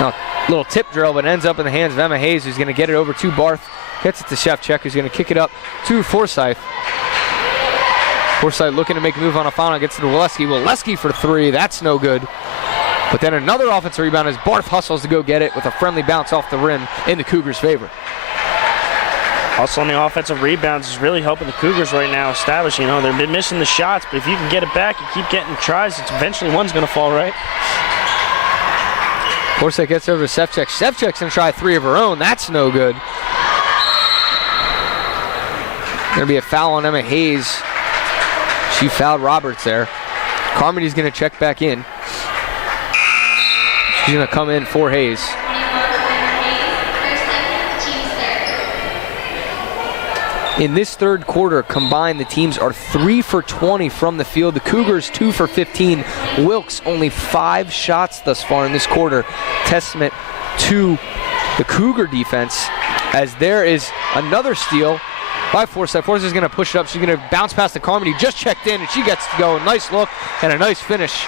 Now, little tip drill, but ends up in the hands of Emma Hayes, who's going to get it over to Barth. Gets it to Sefcik, who's going to kick it up to Forsythe. Forsythe looking to make a move on a foul. Gets it to Waleski. Waleski for 3. That's no good. But then another offensive rebound as Barth hustles to go get it with a friendly bounce off the rim in the Cougars' favor. Also on the offensive rebounds is really helping the Cougars right now establish. They've been missing the shots, but if you can get it back, you keep getting tries, it's eventually one's going to fall right. Forsythe gets over to Sefcik. Sefcik's going to try 3 of her own. That's no good. Going to be a foul on Emma Hayes. She fouled Roberts there. Carmody's going to check back in. She's going to come in for Hayes. In this third quarter, combined, the teams are 3 for 20 from the field. The Cougars 2 for 15. Wilkes only 5 shots thus far in this quarter. Testament to the Cougar defense, as there is another steal by Forsythe. Forsythe's going to push it up. She's going to bounce past the Carmody. Just checked in, and she gets to go. Nice look and a nice finish.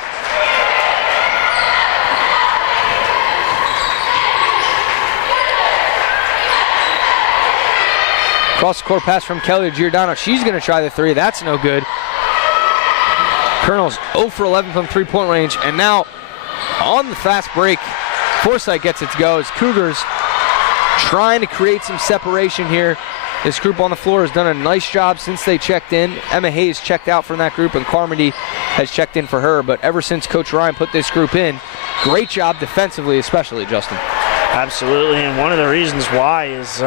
Cross the court pass from Kelly to Giordano. She's going to try the three. That's no good. Colonels 0 for 11 from three-point range. And now on the fast break, Forsyth gets it to go as Cougars trying to create some separation here. This group on the floor has done a nice job since they checked in. Emma Hayes checked out from that group, and Carmody has checked in for her. But ever since Coach Ryan put this group in, great job defensively, especially, Justin. Absolutely, and one of the reasons why is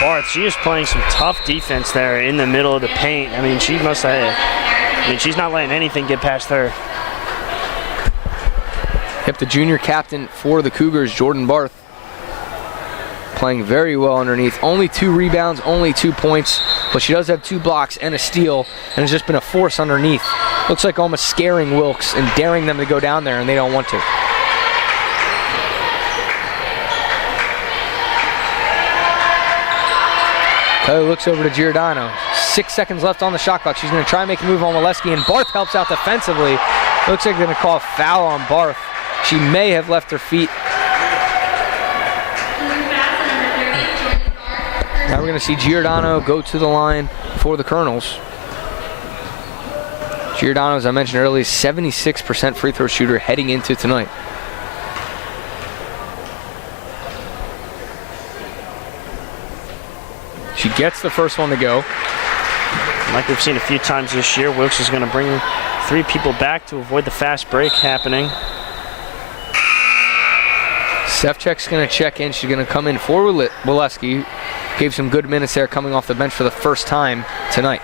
Barth. She is playing some tough defense there in the middle of the paint. I mean, she's not letting anything get past her. Yep, the junior captain for the Cougars, Jordan Barth, playing very well underneath. Only 2 rebounds, only 2 points, but she does have 2 blocks and a steal, and has just been a force underneath. Looks like almost scaring Wilkes and daring them to go down there, and they don't want to. Kelly looks over to Giordano. 6 seconds left on the shot clock. She's going to try and make a move on Molesky, and Barth helps out defensively. Looks like they're going to call a foul on Barth. She may have left her feet. Now we're going to see Giordano go to the line for the Colonels. Giordano, as I mentioned earlier, 76% free throw shooter heading into tonight. She gets the first one to go. Like we've seen a few times this year, Wilkes is going to bring 3 people back to avoid the fast break happening. Sefcek's going to check in. She's going to come in for Walewski. Gave some good minutes there coming off the bench for the first time tonight.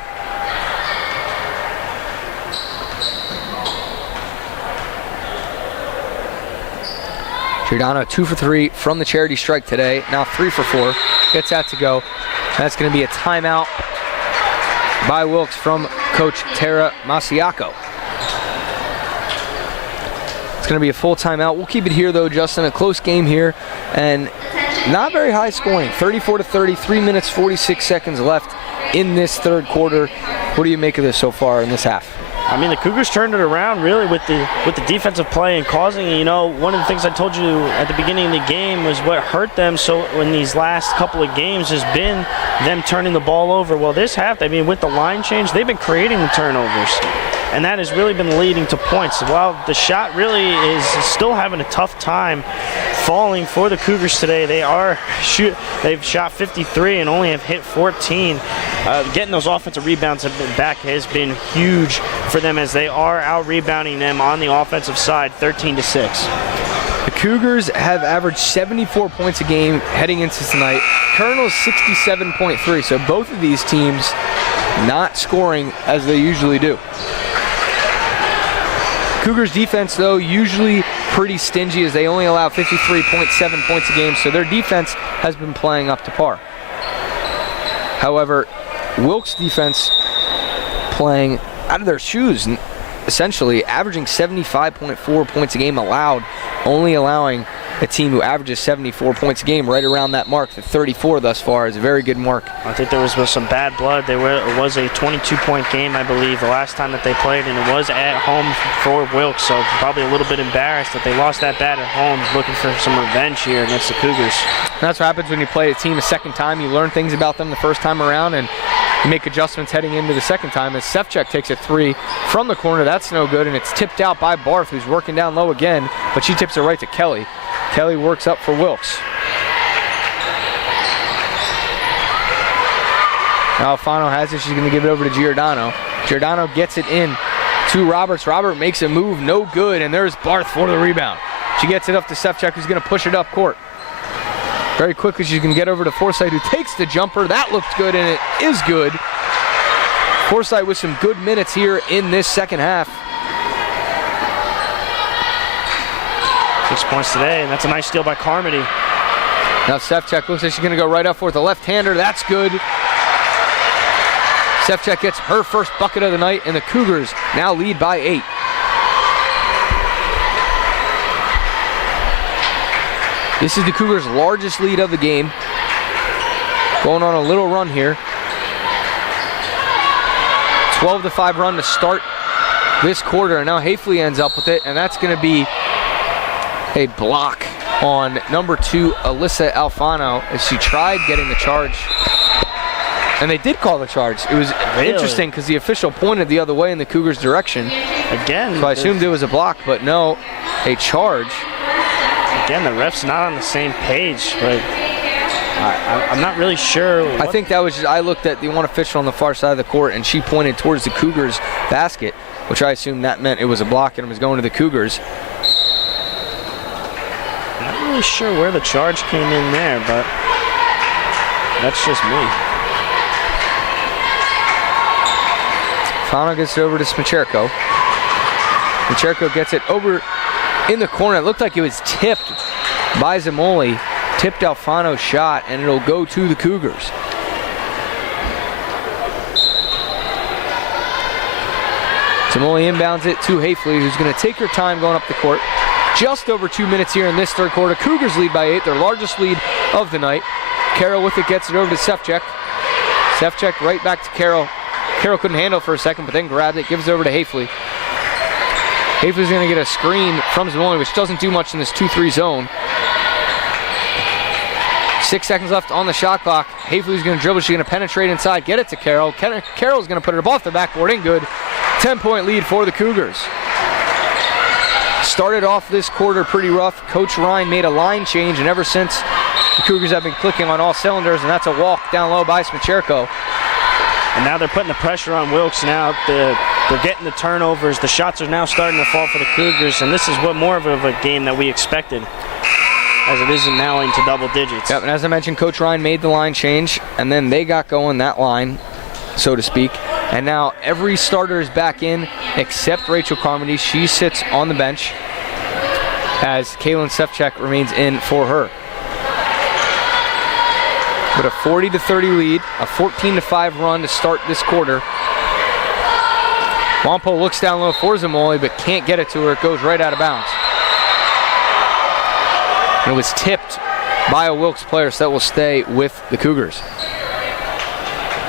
Giordano 2 for 3 from the charity strike today. Now 3 for 4. Gets that to go. That's going to be a timeout by Wilkes from Coach Tara Masiaco. It's going to be a full timeout. We'll keep it here, though, Justin. A close game here, and not very high scoring. 34-30, 3 minutes, 46 seconds left in this third quarter. What do you make of this so far in this half? I mean, the Cougars turned it around really with the defensive play and causing, one of the things I told you at the beginning of the game was what hurt them so in these last couple of games has been them turning the ball over. Well, this half, with the line change, they've been creating the turnovers. And that has really been leading to points. While the shot really is still having a tough time falling for the Cougars today, they've shot 53 and only have hit 14. Getting those offensive rebounds back has been huge for them as they are out-rebounding them on the offensive side, 13-6. The Cougars have averaged 74 points a game heading into tonight. Colonel's 67.3, so both of these teams not scoring as they usually do. Cougars defense, though, usually pretty stingy as they only allow 53.7 points a game, so their defense has been playing up to par. However, Wilkes' defense playing out of their shoes, essentially averaging 75.4 points a game allowed, only allowing a team who averages 74 points a game right around that mark. The 34 thus far is a very good mark. I think there was some bad blood. It was a 22-point game, I believe, the last time that they played, and it was at home for Wilkes, so probably a little bit embarrassed that they lost that bad at home, looking for some revenge here against the Cougars. That's what happens when you play a team a second time. You learn things about them the first time around, and you make adjustments heading into the second time as Sefcek takes a 3 from the corner. That's no good, and it's tipped out by Barth, who's working down low again, but she tips it right to Kelly. Kelly works up for Wilkes. Now Alfano has it. She's going to give it over to Giordano. Giordano gets it in to Roberts. Robert makes a move, no good, and there's Barth for the rebound. She gets it up to Sefcek, who's going to push it up court. Very quickly, she's going to get over to Forsyth, who takes the jumper. That looked good, and it is good. Forsyth with some good minutes here in this second half. 6 points today, and that's a nice steal by Carmody. Now Sefcek looks like she's going to go right up for it. The left-hander, that's good. Sefcek gets her first bucket of the night, and the Cougars now lead by 8. This is the Cougars' largest lead of the game. Going on a little run here. 12-5 run to start this quarter, and now Hafley ends up with it, and that's going to be a block on number 2, Alyssa Alfano, as she tried getting the charge And they did call the charge. It was interesting because the official pointed the other way in the Cougars' direction. Again. So I assumed it was a block, but no, a charge. Again, the ref's not on the same page, but I'm not really sure. I think that was just, I looked at the one official on the far side of the court, and she pointed towards the Cougars' basket, which I assumed that meant it was a block and it was going to the Cougars. Not really sure where the charge came in there, but that's just me. Fano gets it over to Smicherko. Smicherko gets it over in the corner. It looked like it was tipped by Zamoli. Tipped Alfano's shot, and it'll go to the Cougars. Zamoli inbounds it to Hafley, who's going to take her time going up the court. Just over 2 minutes here in this third quarter. Cougars lead by 8, their largest lead of the night. Carroll with it gets it over to Sefcek. Sefcek right back to Carroll. Carroll couldn't handle it for a second, but then grabbed it, gives it over to Hafley. Hafley's going to get a screen from Zamoli, which doesn't do much in this 2-3 zone. 6 seconds left on the shot clock. Hafley's going to dribble. She's going to penetrate inside, get it to Carroll. Carroll's going to put it up off the backboard and good. 10-point lead for the Cougars. Started off this quarter pretty rough. Coach Ryan made a line change, and ever since, the Cougars have been clicking on all cylinders, and that's a walk down low by Smicherko. And now they're putting the pressure on Wilkes now. They're getting the turnovers. The shots are now starting to fall for the Cougars, and this is what more of a game that we expected, as it is now into double digits. Yep, and as I mentioned, Coach Ryan made the line change, and then they got going that line, so to speak. And now every starter is back in except Rachel Carmody. She sits on the bench as Kaylin Sefcek remains in for her. But a 40-30 lead, a 14-5 run to start this quarter. Wampo looks down low for Zamoli, but can't get it to her. It goes right out of bounds. And it was tipped by a Wilkes player, so that will stay with the Cougars.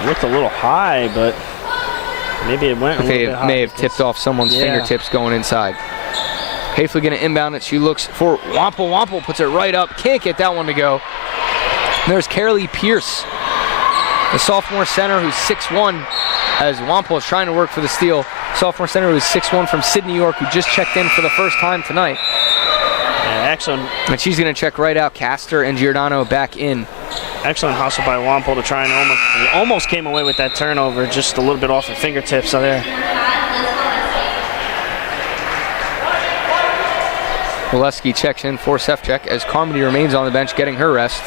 It looked a little high, but maybe it went a little bit high. It may have tipped off someone's fingertips going inside. Hafley going to inbound it. She looks for Wampo. Wampo puts it right up. Can't get that one to go. And there's Carolee Pierce, the sophomore center who's 6'1", as Wampo is trying to work for the steal. Sophomore center who's 6'1" from Sid, New York, who just checked in for the first time tonight. Excellent. And she's going to check right out. Castor and Giordano back in. Excellent hustle by Wampo to try and almost came away with that turnover, just a little bit off her fingertips there. Oleski checks in for Sefcek as Carmody remains on the bench getting her rest.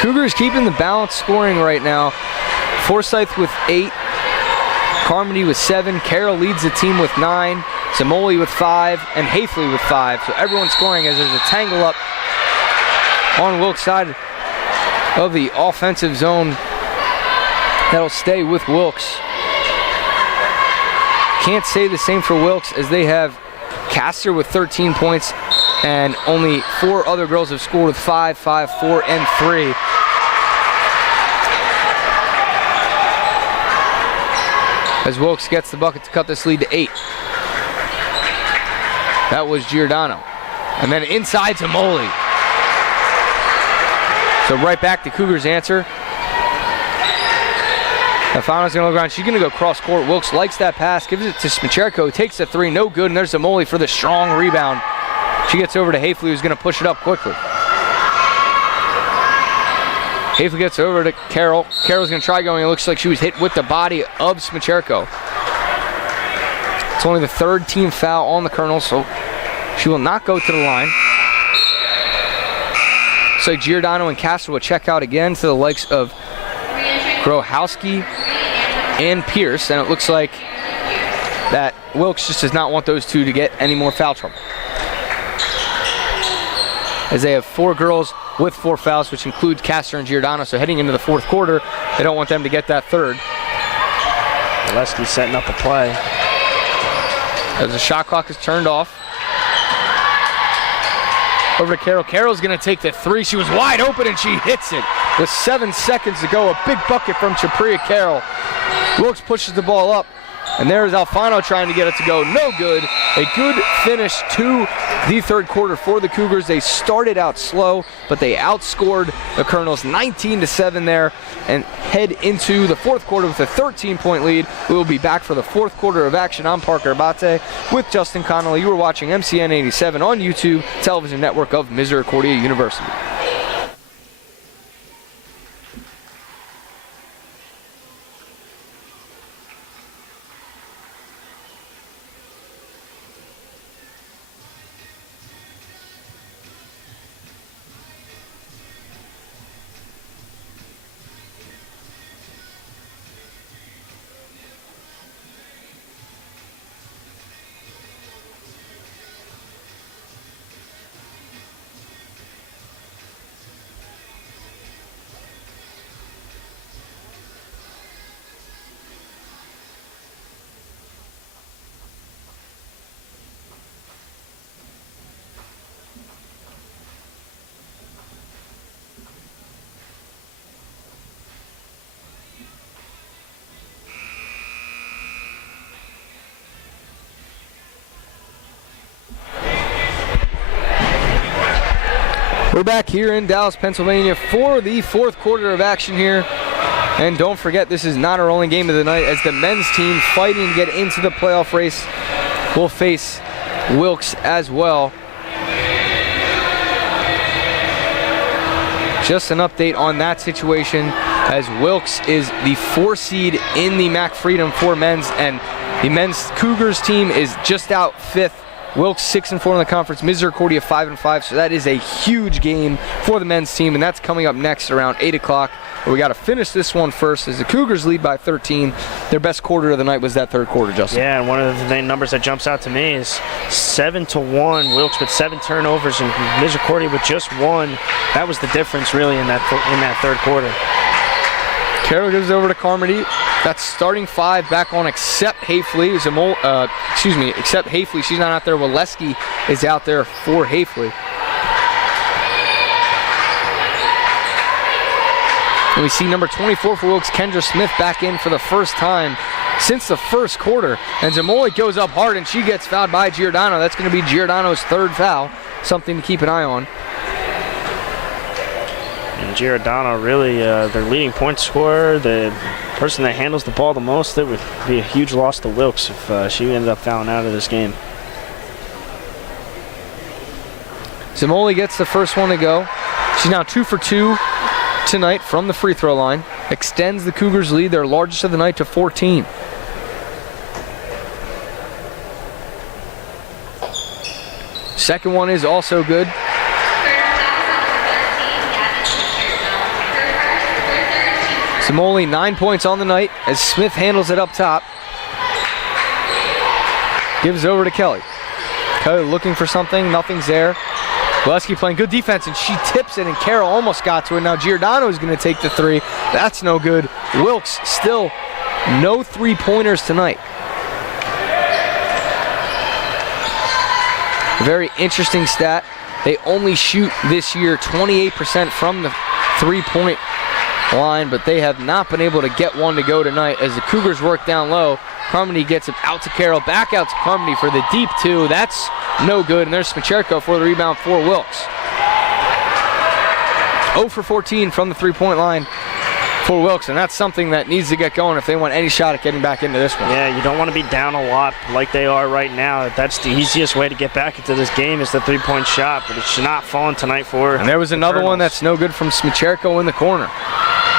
Cougars keeping the balance scoring right now. Forsyth with 8, Carmody with 7, Carroll leads the team with 9, Zamoli with 5, and Hafley with 5. So everyone's scoring as there's a tangle up on Wilkes' side of the offensive zone. That'll stay with Wilkes. Can't say the same for Wilkes as they have Castor with 13 points and only 4 other girls have scored with 5, 5, 4, and 3. As Wilkes gets the bucket to cut this lead to 8. That was Giordano. And then inside to Moley. So right back to Cougars' answer. Alfano's going to look around. She's going to go cross court. Wilkes likes that pass, gives it to Smicherko, takes the 3, no good, and there's Zamoli for the strong rebound. She gets over to Hafley, who's going to push it up quickly. Hafley gets over to Carroll. Carroll's going to try going. It looks like she was hit with the body of Smicherko. It's only the 3rd team foul on the Colonel, so she will not go to the line. So Giordano and Castro will check out again to the likes of Grohowski and Pierce, and it looks like that Wilkes just does not want those two to get any more foul trouble. As they have 4 girls with 4 fouls, which includes Castor and Giordano, so heading into the 4th quarter, they don't want them to get that 3rd. Oleski setting up a play. As the shot clock is turned off. Over to Carroll. Carroll's going to take the 3. She was wide open and she hits it. With 7 seconds to go, a big bucket from Chapria Carroll. Wilkes pushes the ball up, and there's Alfano trying to get it to go. No good. A good finish to the third quarter for the Cougars. They started out slow, but they outscored the Colonels 19-7 there and head into the fourth quarter with a 13-point lead. We will be back for the fourth quarter of action. I'm Parker Abate with Justin Connolly. You are watching MCN 87 on YouTube, television network of Misericordia University. We're back here in Dallas, Pennsylvania for the fourth quarter of action here. And don't forget, this is not our only game of the night, as the men's team fighting to get into the playoff race will face Wilkes as well. Just an update on that situation, as Wilkes is the 4 seed in the MAC Freedom for men's, and the men's Cougars team is just out 5th. Wilkes 6-4 in the conference, Misericordia 5-5, so that is a huge game for the men's team, and that's coming up next around 8 o'clock. But we got to finish this one first, as the Cougars lead by 13. Their best quarter of the night was that third quarter, Justin. Yeah, and one of the numbers that jumps out to me is 7-1. Wilkes with 7 turnovers and Misericordia with just 1. That was the difference, really, in that third quarter. Carroll gives it over to Carmody. That's starting 5 back on except Hafley. Except Hafley. She's not out there. Waleski is out there for Hafley. And we see number 24 for Wilkes, Kendra Smith, back in for the first time since the first quarter. And Zamoli goes up hard, and she gets fouled by Giordano. That's going to be Giordano's 3rd foul. Something to keep an eye on. And Giordano, really their leading point scorer, the person that handles the ball the most. It would be a huge loss to Wilkes if she ended up fouling out of this game. Zamoli gets the first one to go. She's now 2 for 2 tonight from the free throw line. Extends the Cougars' lead, their largest of the night, to 14. Second one is also good. Zamoli 9 points on the night as Smith handles it up top. Gives it over to Kelly. Kelly looking for something, nothing's there. Waleski playing good defense, and she tips it, and Carroll almost got to it. Now Giordano is going to take the 3. That's no good. Wilkes still no 3-pointers tonight. A very interesting stat. They only shoot this year 28% from the 3-point line, but they have not been able to get one to go tonight as the Cougars work down low. Carmody gets it out to Carroll, back out to Carmody for the deep 2. That's no good, and there's Smicherko for the rebound for Wilkes. 0 for 14 from the 3-point line for Wilkes, and that's something that needs to get going if they want any shot at getting back into this one. Yeah, you don't want to be down a lot like they are right now. That's the easiest way to get back into this game is the 3-point shot, but it should not fall tonight for. And there was another one that's no good from Smicherko in the corner.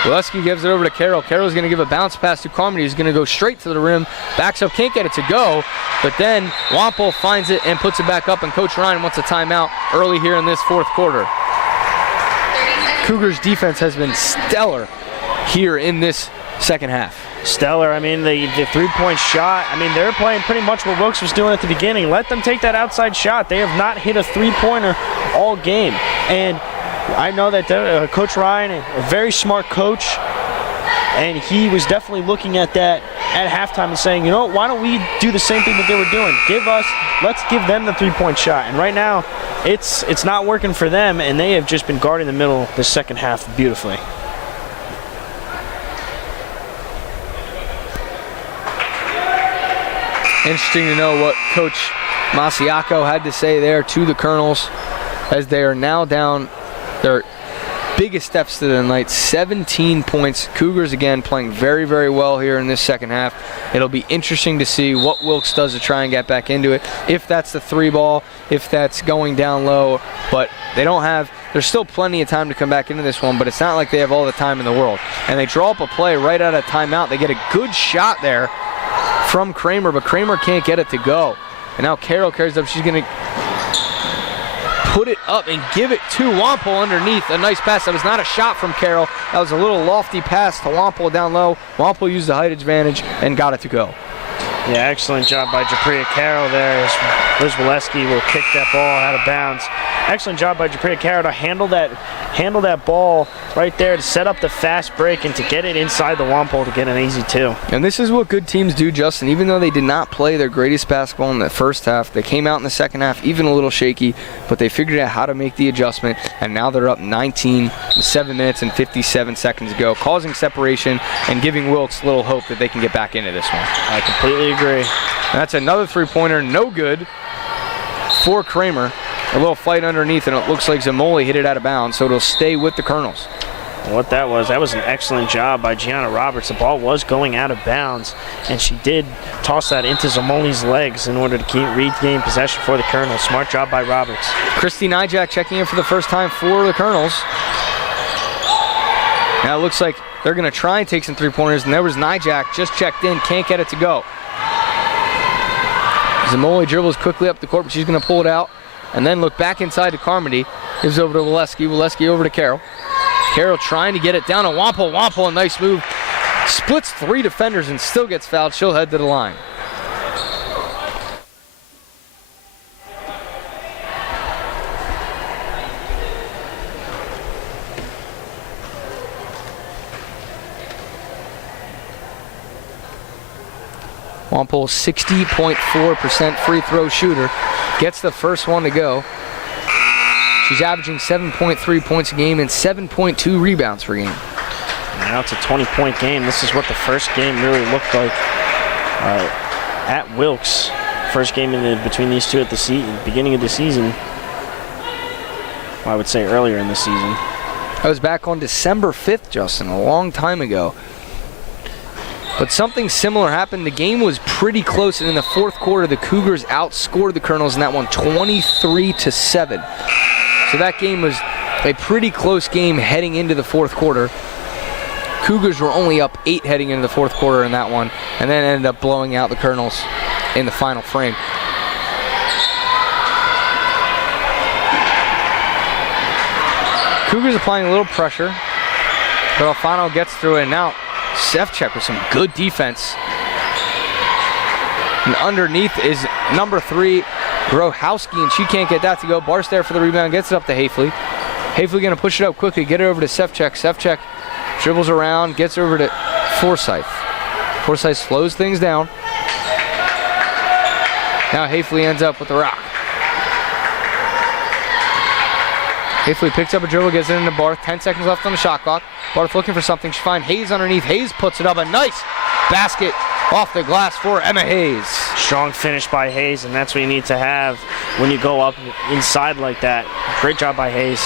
Waleski gives it over to Carroll. Carroll's going to give a bounce pass to Carmody. He's going to go straight to the rim. Backs up, can't get it to go. But then Wampel finds it and puts it back up, and Coach Ryan wants a timeout early here in this fourth quarter. Cougars defense has been stellar here in this second half. Stellar. I mean, the 3-point shot, I mean, they're playing pretty much what Wilkes was doing at the beginning. Let them take that outside shot. They have not hit a 3-pointer all game. And I know that Coach Ryan, a very smart coach, and he was definitely looking at that at halftime and saying, you know what, why don't we do the same thing that they were doing? Let's give them the 3-point shot. And right now, it's not working for them, and they have just been guarding the middle the second half beautifully. Interesting to know what Coach Masiako had to say there to the Colonels as they are now down their biggest steps to the night, 17 points. Cougars again playing very, very well here in this second half. It'll be interesting to see what Wilkes does to try and get back into it, if that's the 3-ball, if that's going down low, but there's still plenty of time to come back into this one, but it's not like they have all the time in the world. And they draw up a play right out of timeout. They get a good shot there from Kramer, but Kramer can't get it to go. And now Carroll carries up. She's going to put it up and give it to Wampole underneath. A nice pass. That was not a shot from Carroll. That was a little lofty pass to Wampole down low. Wampole used the height advantage and got it to go. Yeah, excellent job by Japria Carroll there. Liz Waleski will kick that ball out of bounds. Excellent job by Japria Carroll to handle that ball right there, to set up the fast break and to get it inside the Wampole to get an easy 2. And this is what good teams do, Justin. Even though they did not play their greatest basketball in the first half, they came out in the second half even a little shaky, but they figured out how to make the adjustment, and now they're up 19 with 7 minutes and 57 seconds to go, causing separation and giving Wilkes little hope that they can get back into this one. I completely agree. And that's another 3-pointer, no good for Kramer. A little fight underneath, and it looks like Zamoli hit it out of bounds, so it'll stay with the Colonels. What that was an excellent job by Gianna Roberts. The ball was going out of bounds, and she did toss that into Zamoli's legs in order to regain possession for the Colonels. Smart job by Roberts. Christy Nijak checking in for the first time for the Colonels. Now it looks like they're going to try and take some 3-pointers, and there was Nijak, just checked in, can't get it to go. Zamoli dribbles quickly up the court, but she's going to pull it out. And then look back inside to Carmody. Gives over to Waleski. Waleski over to Carroll. Carroll trying to get it down to Wampole. Wampole, a nice move. Splits 3 defenders and still gets fouled. She'll head to the line. Wampole, 60.4% free throw shooter. Gets the first one to go. She's averaging 7.3 points a game and 7.2 rebounds per game. Now it's a 20-point game. This is what the first game really looked like at Wilkes. First game between these two at the beginning of the season. Well, I would say earlier in the season. I was back on December 5th, Justin, a long time ago. But something similar happened. The game was pretty close, and in the fourth quarter, the Cougars outscored the Colonels in that one 23-7. So that game was a pretty close game heading into the fourth quarter. Cougars were only up 8 heading into the fourth quarter in that one, and then ended up blowing out the Colonels in the final frame. Cougars applying a little pressure, but Alfano gets through it, and now Sefcik with some good defense. And underneath is number 3, Grohowski, and she can't get that to go. Barst there for the rebound, gets it up to Hafley. Hafley going to push it up quickly, get it over to Sefcik. Sefcik dribbles around, gets over to Forsyth. Forsyth slows things down. Now Hafley ends up with the rock. Hafley picks up a dribble, gets it into Barth. 10 seconds left on the shot clock. Barth looking for something. She finds Hayes underneath. Hayes puts it up. A nice basket off the glass for Emma Hayes. Strong finish by Hayes, and that's what you need to have when you go up inside like that. Great job by Hayes.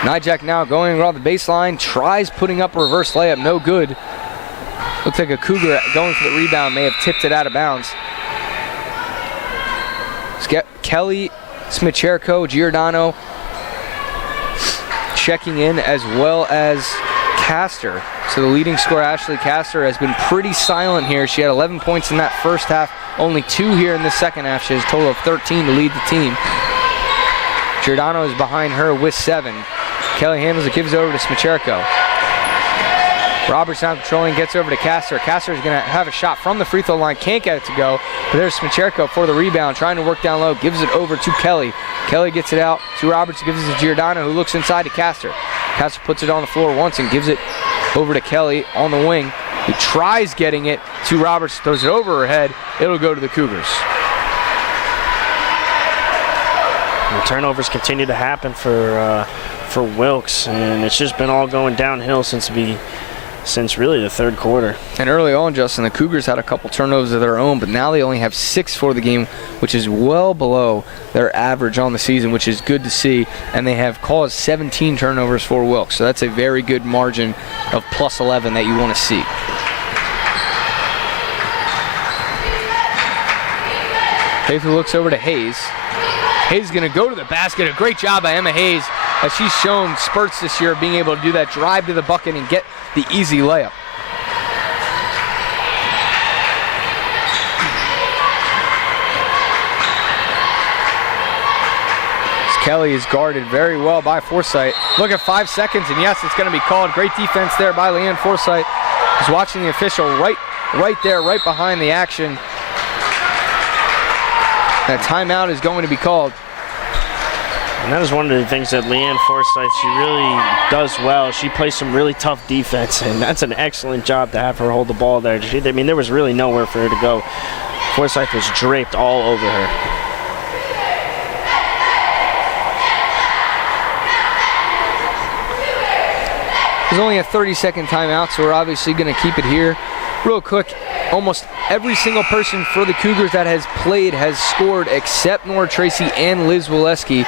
Nijak now going around the baseline. Tries putting up a reverse layup. No good. Looks like a Cougar going for the rebound. May have tipped it out of bounds. Kelly, Smicherko, Giordano checking in, as well as Castor. So the leading scorer, Ashley Castor, has been pretty silent here. She had 11 points in that first half, only 2 here in the second half. She has a total of 13 to lead the team. Giordano is behind her with 7. Kelly handles it, gives it over to Smicherko. Roberts now controlling, gets over to Castor. Castor is going to have a shot from the free throw line, can't get it to go. But there's Smicherko for the rebound, trying to work down low, gives it over to Kelly. Kelly gets it out to Roberts, gives it to Giordano, who looks inside to Castor. Castor puts it on the floor once and gives it over to Kelly on the wing, who tries getting it to Roberts, throws it over her head. It'll go to the Cougars. The turnovers continue to happen for Wilkes, and it's just been all going downhill since the since really the third quarter. And early on, Justin, the Cougars had a couple turnovers of their own, but now they only have 6 for the game, which is well below their average on the season, which is good to see. And they have caused 17 turnovers for Wilkes, so that's a very good margin of plus 11 that you want to see. Hayes looks over to Hayes. Hayes is going to go to the basket. A great job by Emma Hayes, as she's shown spurts this year of being able to do that drive to the bucket and get the easy layup. Kelly is guarded very well by Forsythe. Look at 5 seconds, and yes, it's going to be called. Great defense there by Leanne Forsythe. He's watching the official right there, right behind the action. That timeout is going to be called. And that is one of the things that Leanne Forsythe, she really does well. She plays some really tough defense, and that's an excellent job to have her hold the ball there. I mean, there was really nowhere for her to go. Forsythe was draped all over her. There's only a 30-second timeout, so we're obviously going to keep it here. Real quick, almost every single person for the Cougars that has played has scored except Nora Tracy and Liz Waleski.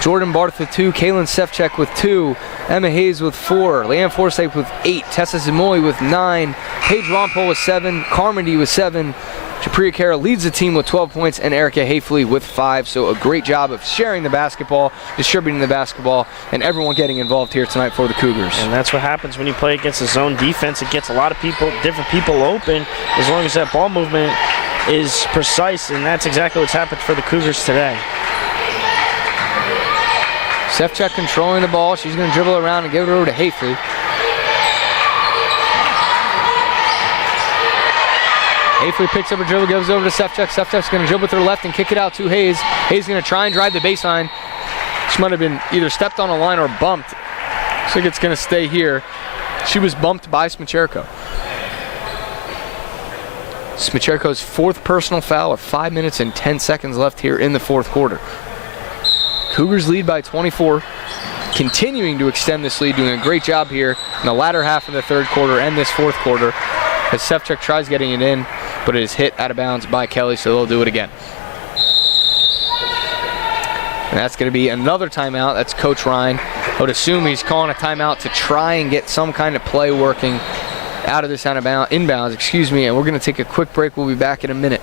Jordan Barth with 2, Kaylin Sefcek with 2, Emma Hayes with 4, Leanne Forsythe with 8, Tessa Zimoy with 9, Paige Rompole with 7, Carmody with 7, Japria Kara leads the team with 12 points, and Erica Hafley with 5. So a great job of sharing the basketball, distributing the basketball, and everyone getting involved here tonight for the Cougars. And that's what happens when you play against a zone defense. It gets a lot of people, different people open, as long as that ball movement is precise, and that's exactly what's happened for the Cougars today. Sefcek controlling the ball. She's going to dribble around and give it over to Hafley. Hafley picks up her dribble, gives it over to Sefcek. Sefcek's going to dribble with her left and kick it out to Hayes. Hayes going to try and drive the baseline. She might have been either stepped on a line or bumped. Looks like it's going to stay here. She was bumped by Smicherko. Smicherko's 4th personal foul with 5 minutes and 10 seconds left here in the 4th quarter. Cougars lead by 24, continuing to extend this lead, doing a great job here in the latter half of the 3rd quarter and this 4th quarter, as Sefcek tries getting it in, but it is hit out of bounds by Kelly, so they'll do it again. And that's going to be another timeout. That's Coach Ryan. I would assume he's calling a timeout to try and get some kind of play working out of this inbounds, and we're going to take a quick break. We'll be back in a minute.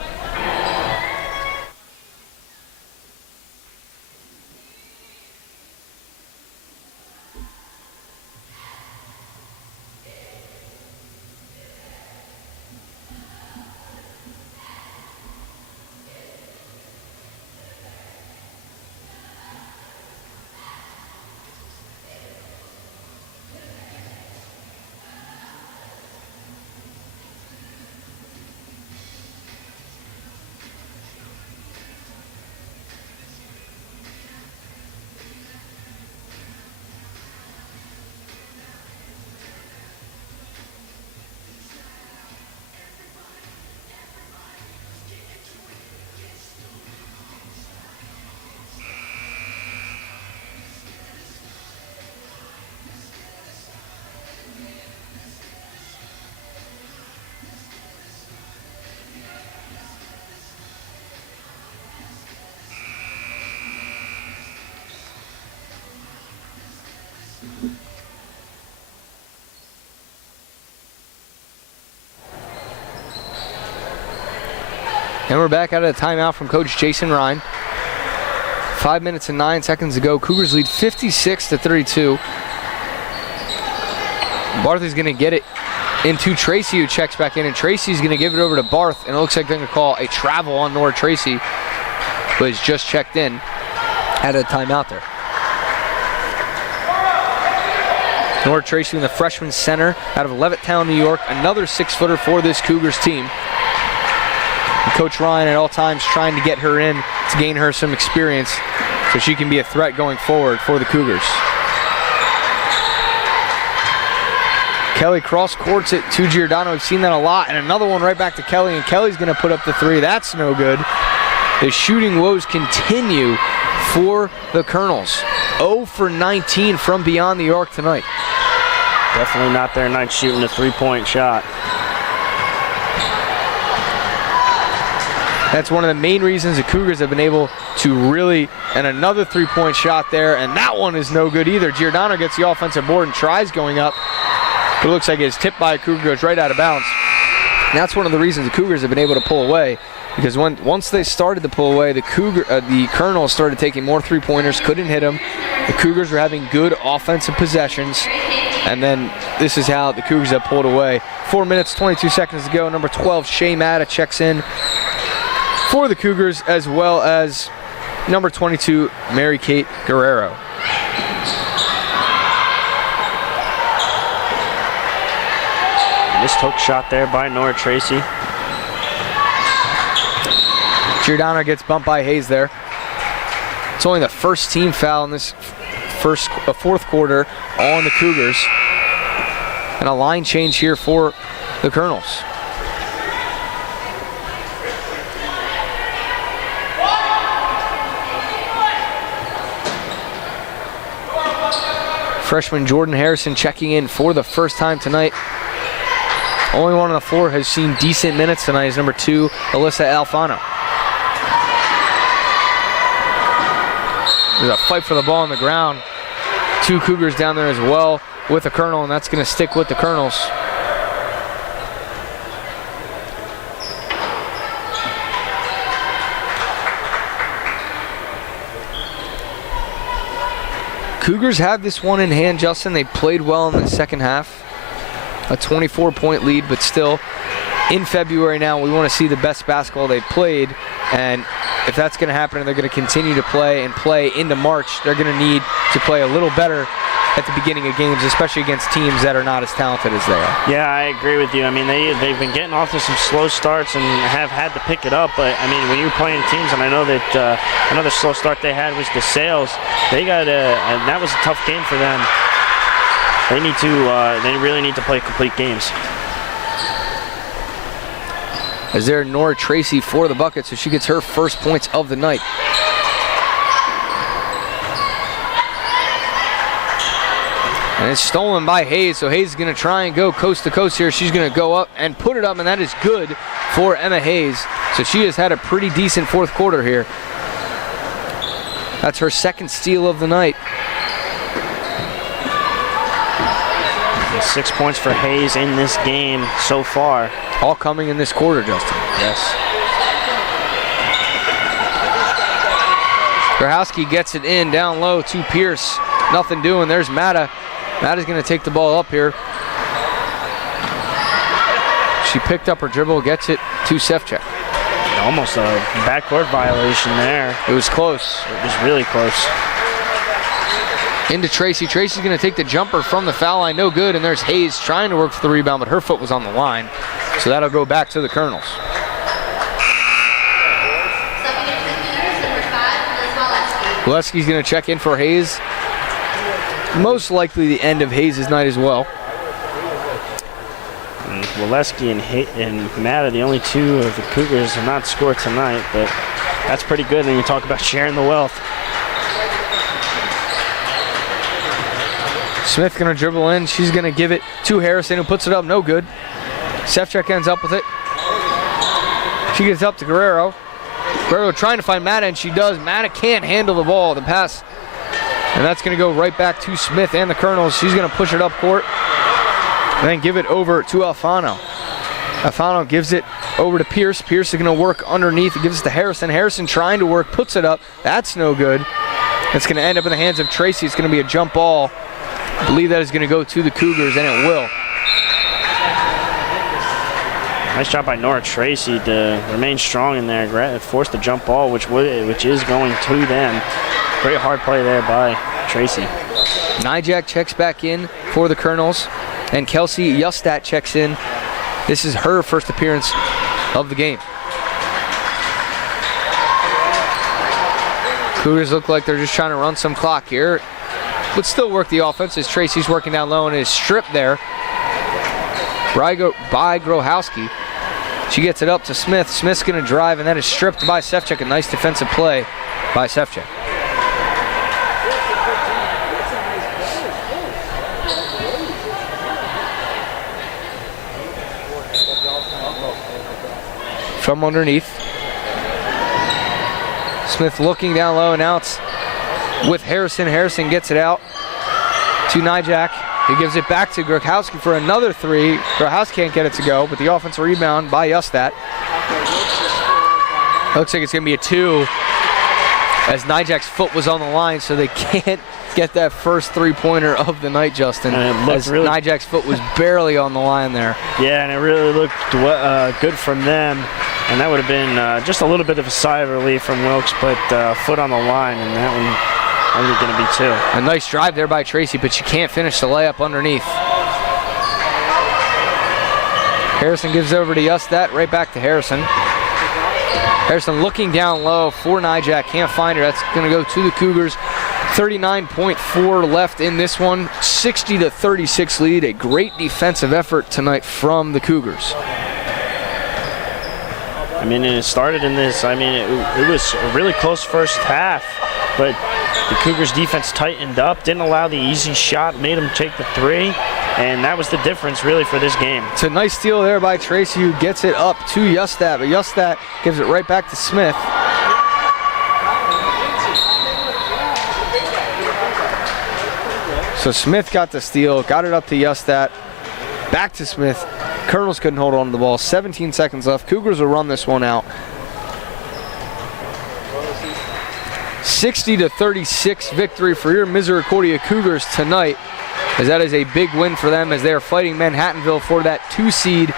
And we're back out of the timeout from Coach Jason Ryan. 5 minutes and 9 seconds to go. Cougars lead 56-32. Barth is going to get it into Tracy, who checks back in, and Tracy's going to give it over to Barth, and it looks like they're going to call a travel on Nora Tracy, who has just checked in out of the timeout there. Nora Tracy in the freshman center out of Levittown, New York, another 6-footer for this Cougars team. And Coach Ryan at all times trying to get her in to gain her some experience so she can be a threat going forward for the Cougars. Kelly cross courts it to Giordano. We've seen that a lot. And another one right back to Kelly, and Kelly's going to put up the 3. That's no good. The shooting woes continue for the Colonels. 0 for 19 from beyond the arc tonight. Definitely not their night shooting a three-point shot. That's one of the main reasons the Cougars have been able to really, and another three-point shot there, and that one is no good either. Giordano gets the offensive board and tries going up, but it looks like it's tipped by a Cougar, goes right out of bounds. And that's one of the reasons the Cougars have been able to pull away, because once they started to pull away, the Colonels started taking more three-pointers, couldn't hit them. The Cougars were having good offensive possessions, and then this is how the Cougars have pulled away. 4 minutes, 22 seconds to go. Number 12, Shea Matta checks in for the Cougars, as well as number 22, Mary Kate Guerrero. Missed hook shot there by Nora Tracy. Giordano gets bumped by Hayes there. It's only the first team foul in this fourth quarter on the Cougars. And a line change here for the Colonels. Freshman Jordan Harrison checking in for the first time tonight. Only one on the floor has seen decent minutes tonight is number 2, Alyssa Alfano. There's a fight for the ball on the ground. 2 Cougars down there as well with the Colonel, and that's going to stick with the Colonels. Cougars have this one in hand, Justin. They played well in the second half. A 24-point lead, but still, in February now, we want to see the best basketball they've played. And if that's going to happen and they're going to continue to play into March, they're going to need to play a little better at the beginning of games, especially against teams that are not as talented as they are. Yeah, I agree with you. I mean, they've been getting off to some slow starts and have had to pick it up. But I mean, when you're playing teams, and I know that another slow start they had was DeSales. And that was a tough game for them. They really need to play complete games. As there, Nora Tracy for the bucket, so she gets her first points of the night. And it's stolen by Hayes, so Hayes is going to try and go coast to coast here. She's going to go up and put it up, and that is good for Emma Hayes. So she has had a pretty decent fourth quarter here. That's her second steal of the night. 6 points for Hayes in this game so far. All coming in this quarter, Justin. Yes. Grahowski gets it in down low to Pierce. Nothing doing. There's Matta. Matta's going to take the ball up here. She picked up her dribble, gets it to Sefcik. Almost a backcourt violation there. It was close. It was really close. Into Tracy. Tracy's going to take the jumper from the foul line. No good. And there's Hayes trying to work for the rebound, but her foot was on the line. So that'll go back to the Colonels. Gillespie's going to check in for Hayes. Most likely the end of Hayes' night as well. Waleski and Matt are the only 2 of the Cougars who have not scored tonight, but that's pretty good. And you talk about sharing the wealth. Smith going to dribble in. She's going to give it to Harrison, who puts it up. No good. Sefcik ends up with it. She gets up to Guerrero. Guerrero trying to find Matta, and she does. Matta can't handle the ball. The pass. And that's going to go right back to Smith and the Colonels. She's going to push it up court and then give it over to Alfano. Alfano gives it over to Pierce. Pierce is going to work underneath. It gives it to Harrison. Harrison trying to work, puts it up. That's no good. It's going to end up in the hands of Tracy. It's going to be a jump ball. I believe that is going to go to the Cougars, and it will. Nice job by Nora Tracy to remain strong in there. Force the jump ball, which is going to them. Great hard play there by Tracy. Nijak checks back in for the Colonels, and Kelsey Yustat checks in. This is her first appearance of the game. Cougars look like they're just trying to run some clock here, but still work the offense as Tracy's working down low and is stripped there by Grohowski. She gets it up to Smith. Smith's going to drive, and that is stripped by Sefcik. A nice defensive play by Sefcik. from underneath. Smith looking down low, and now it's with Harrison. Harrison gets it out to Nijak. He gives it back to Grochowski for another three. Grochowski can't get it to go, but the offensive rebound by Justat. Looks like it's going to be a 2 as Nijak's foot was on the line, so they can't get that first three-pointer of the night, Justin, as really Nijak's foot was barely on the line there. Yeah, and it really looked good from them, and that would have been just a little bit of a sigh of relief from Wilkes, but foot on the line, and that one only going to be 2. A nice drive there by Tracy, but she can't finish the layup underneath. Harrison gives over to Justat, right back to Harrison. Harrison looking down low for Nijak, can't find her. That's going to go to the Cougars. 39.4 left in this one, 60-36 lead. A great defensive effort tonight from the Cougars. I mean, it started in this, it was a really close first half, but the Cougars defense tightened up, didn't allow the easy shot, made them take the 3, and that was the difference really for this game. It's a nice steal there by Tracy, who gets it up to Justat, but Justat gives it right back to Smith. So Smith got the steal, got it up to Justat, back to Smith. Colonels couldn't hold on to the ball. 17 seconds left. Cougars will run this one out. 60-36 victory for your Misericordia Cougars tonight, as that is a big win for them as they are fighting Manhattanville for that 2 seed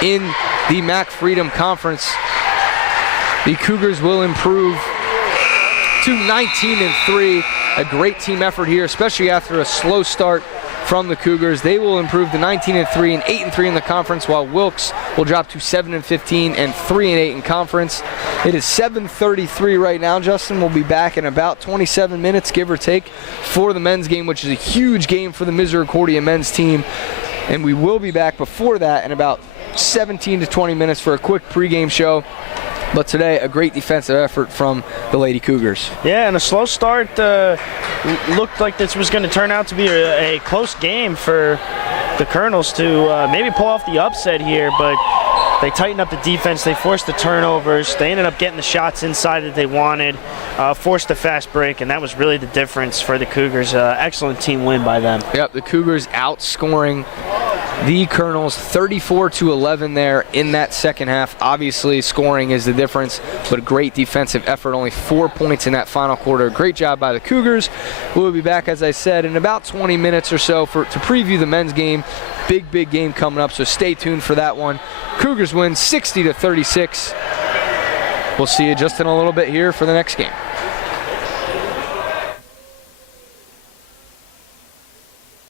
in the MAC Freedom Conference. The Cougars will improve to 19-3. A great team effort here, especially after a slow start from the Cougars. They will improve to 19-3 and 8-3 in the conference, while Wilkes will drop to 7-15 and 3-8 in conference. It is 7:33 right now. Justin will be back in about 27 minutes, give or take, for the men's game, which is a huge game for the Misericordia men's team. And we will be back before that in about 17 to 20 minutes for a quick pregame show. But today, a great defensive effort from the Lady Cougars. Yeah, and a slow start. Looked like this was going to turn out to be a close game for the Colonels to maybe pull off the upset here, but they tightened up the defense. They forced the turnovers. They ended up getting the shots inside that they wanted, forced a fast break, and that was really the difference for the Cougars. Excellent team win by them. Yep, the Cougars outscoring the Colonels 34-11 there in that second half. Obviously, scoring is the difference, but a great defensive effort. Only 4 points in that final quarter. Great job by the Cougars. We'll be back, as I said, in about 20 minutes or so to preview the men's game. Big game coming up, so stay tuned for that one. Cougars win 60-36. We'll see you just in a little bit here for the next game.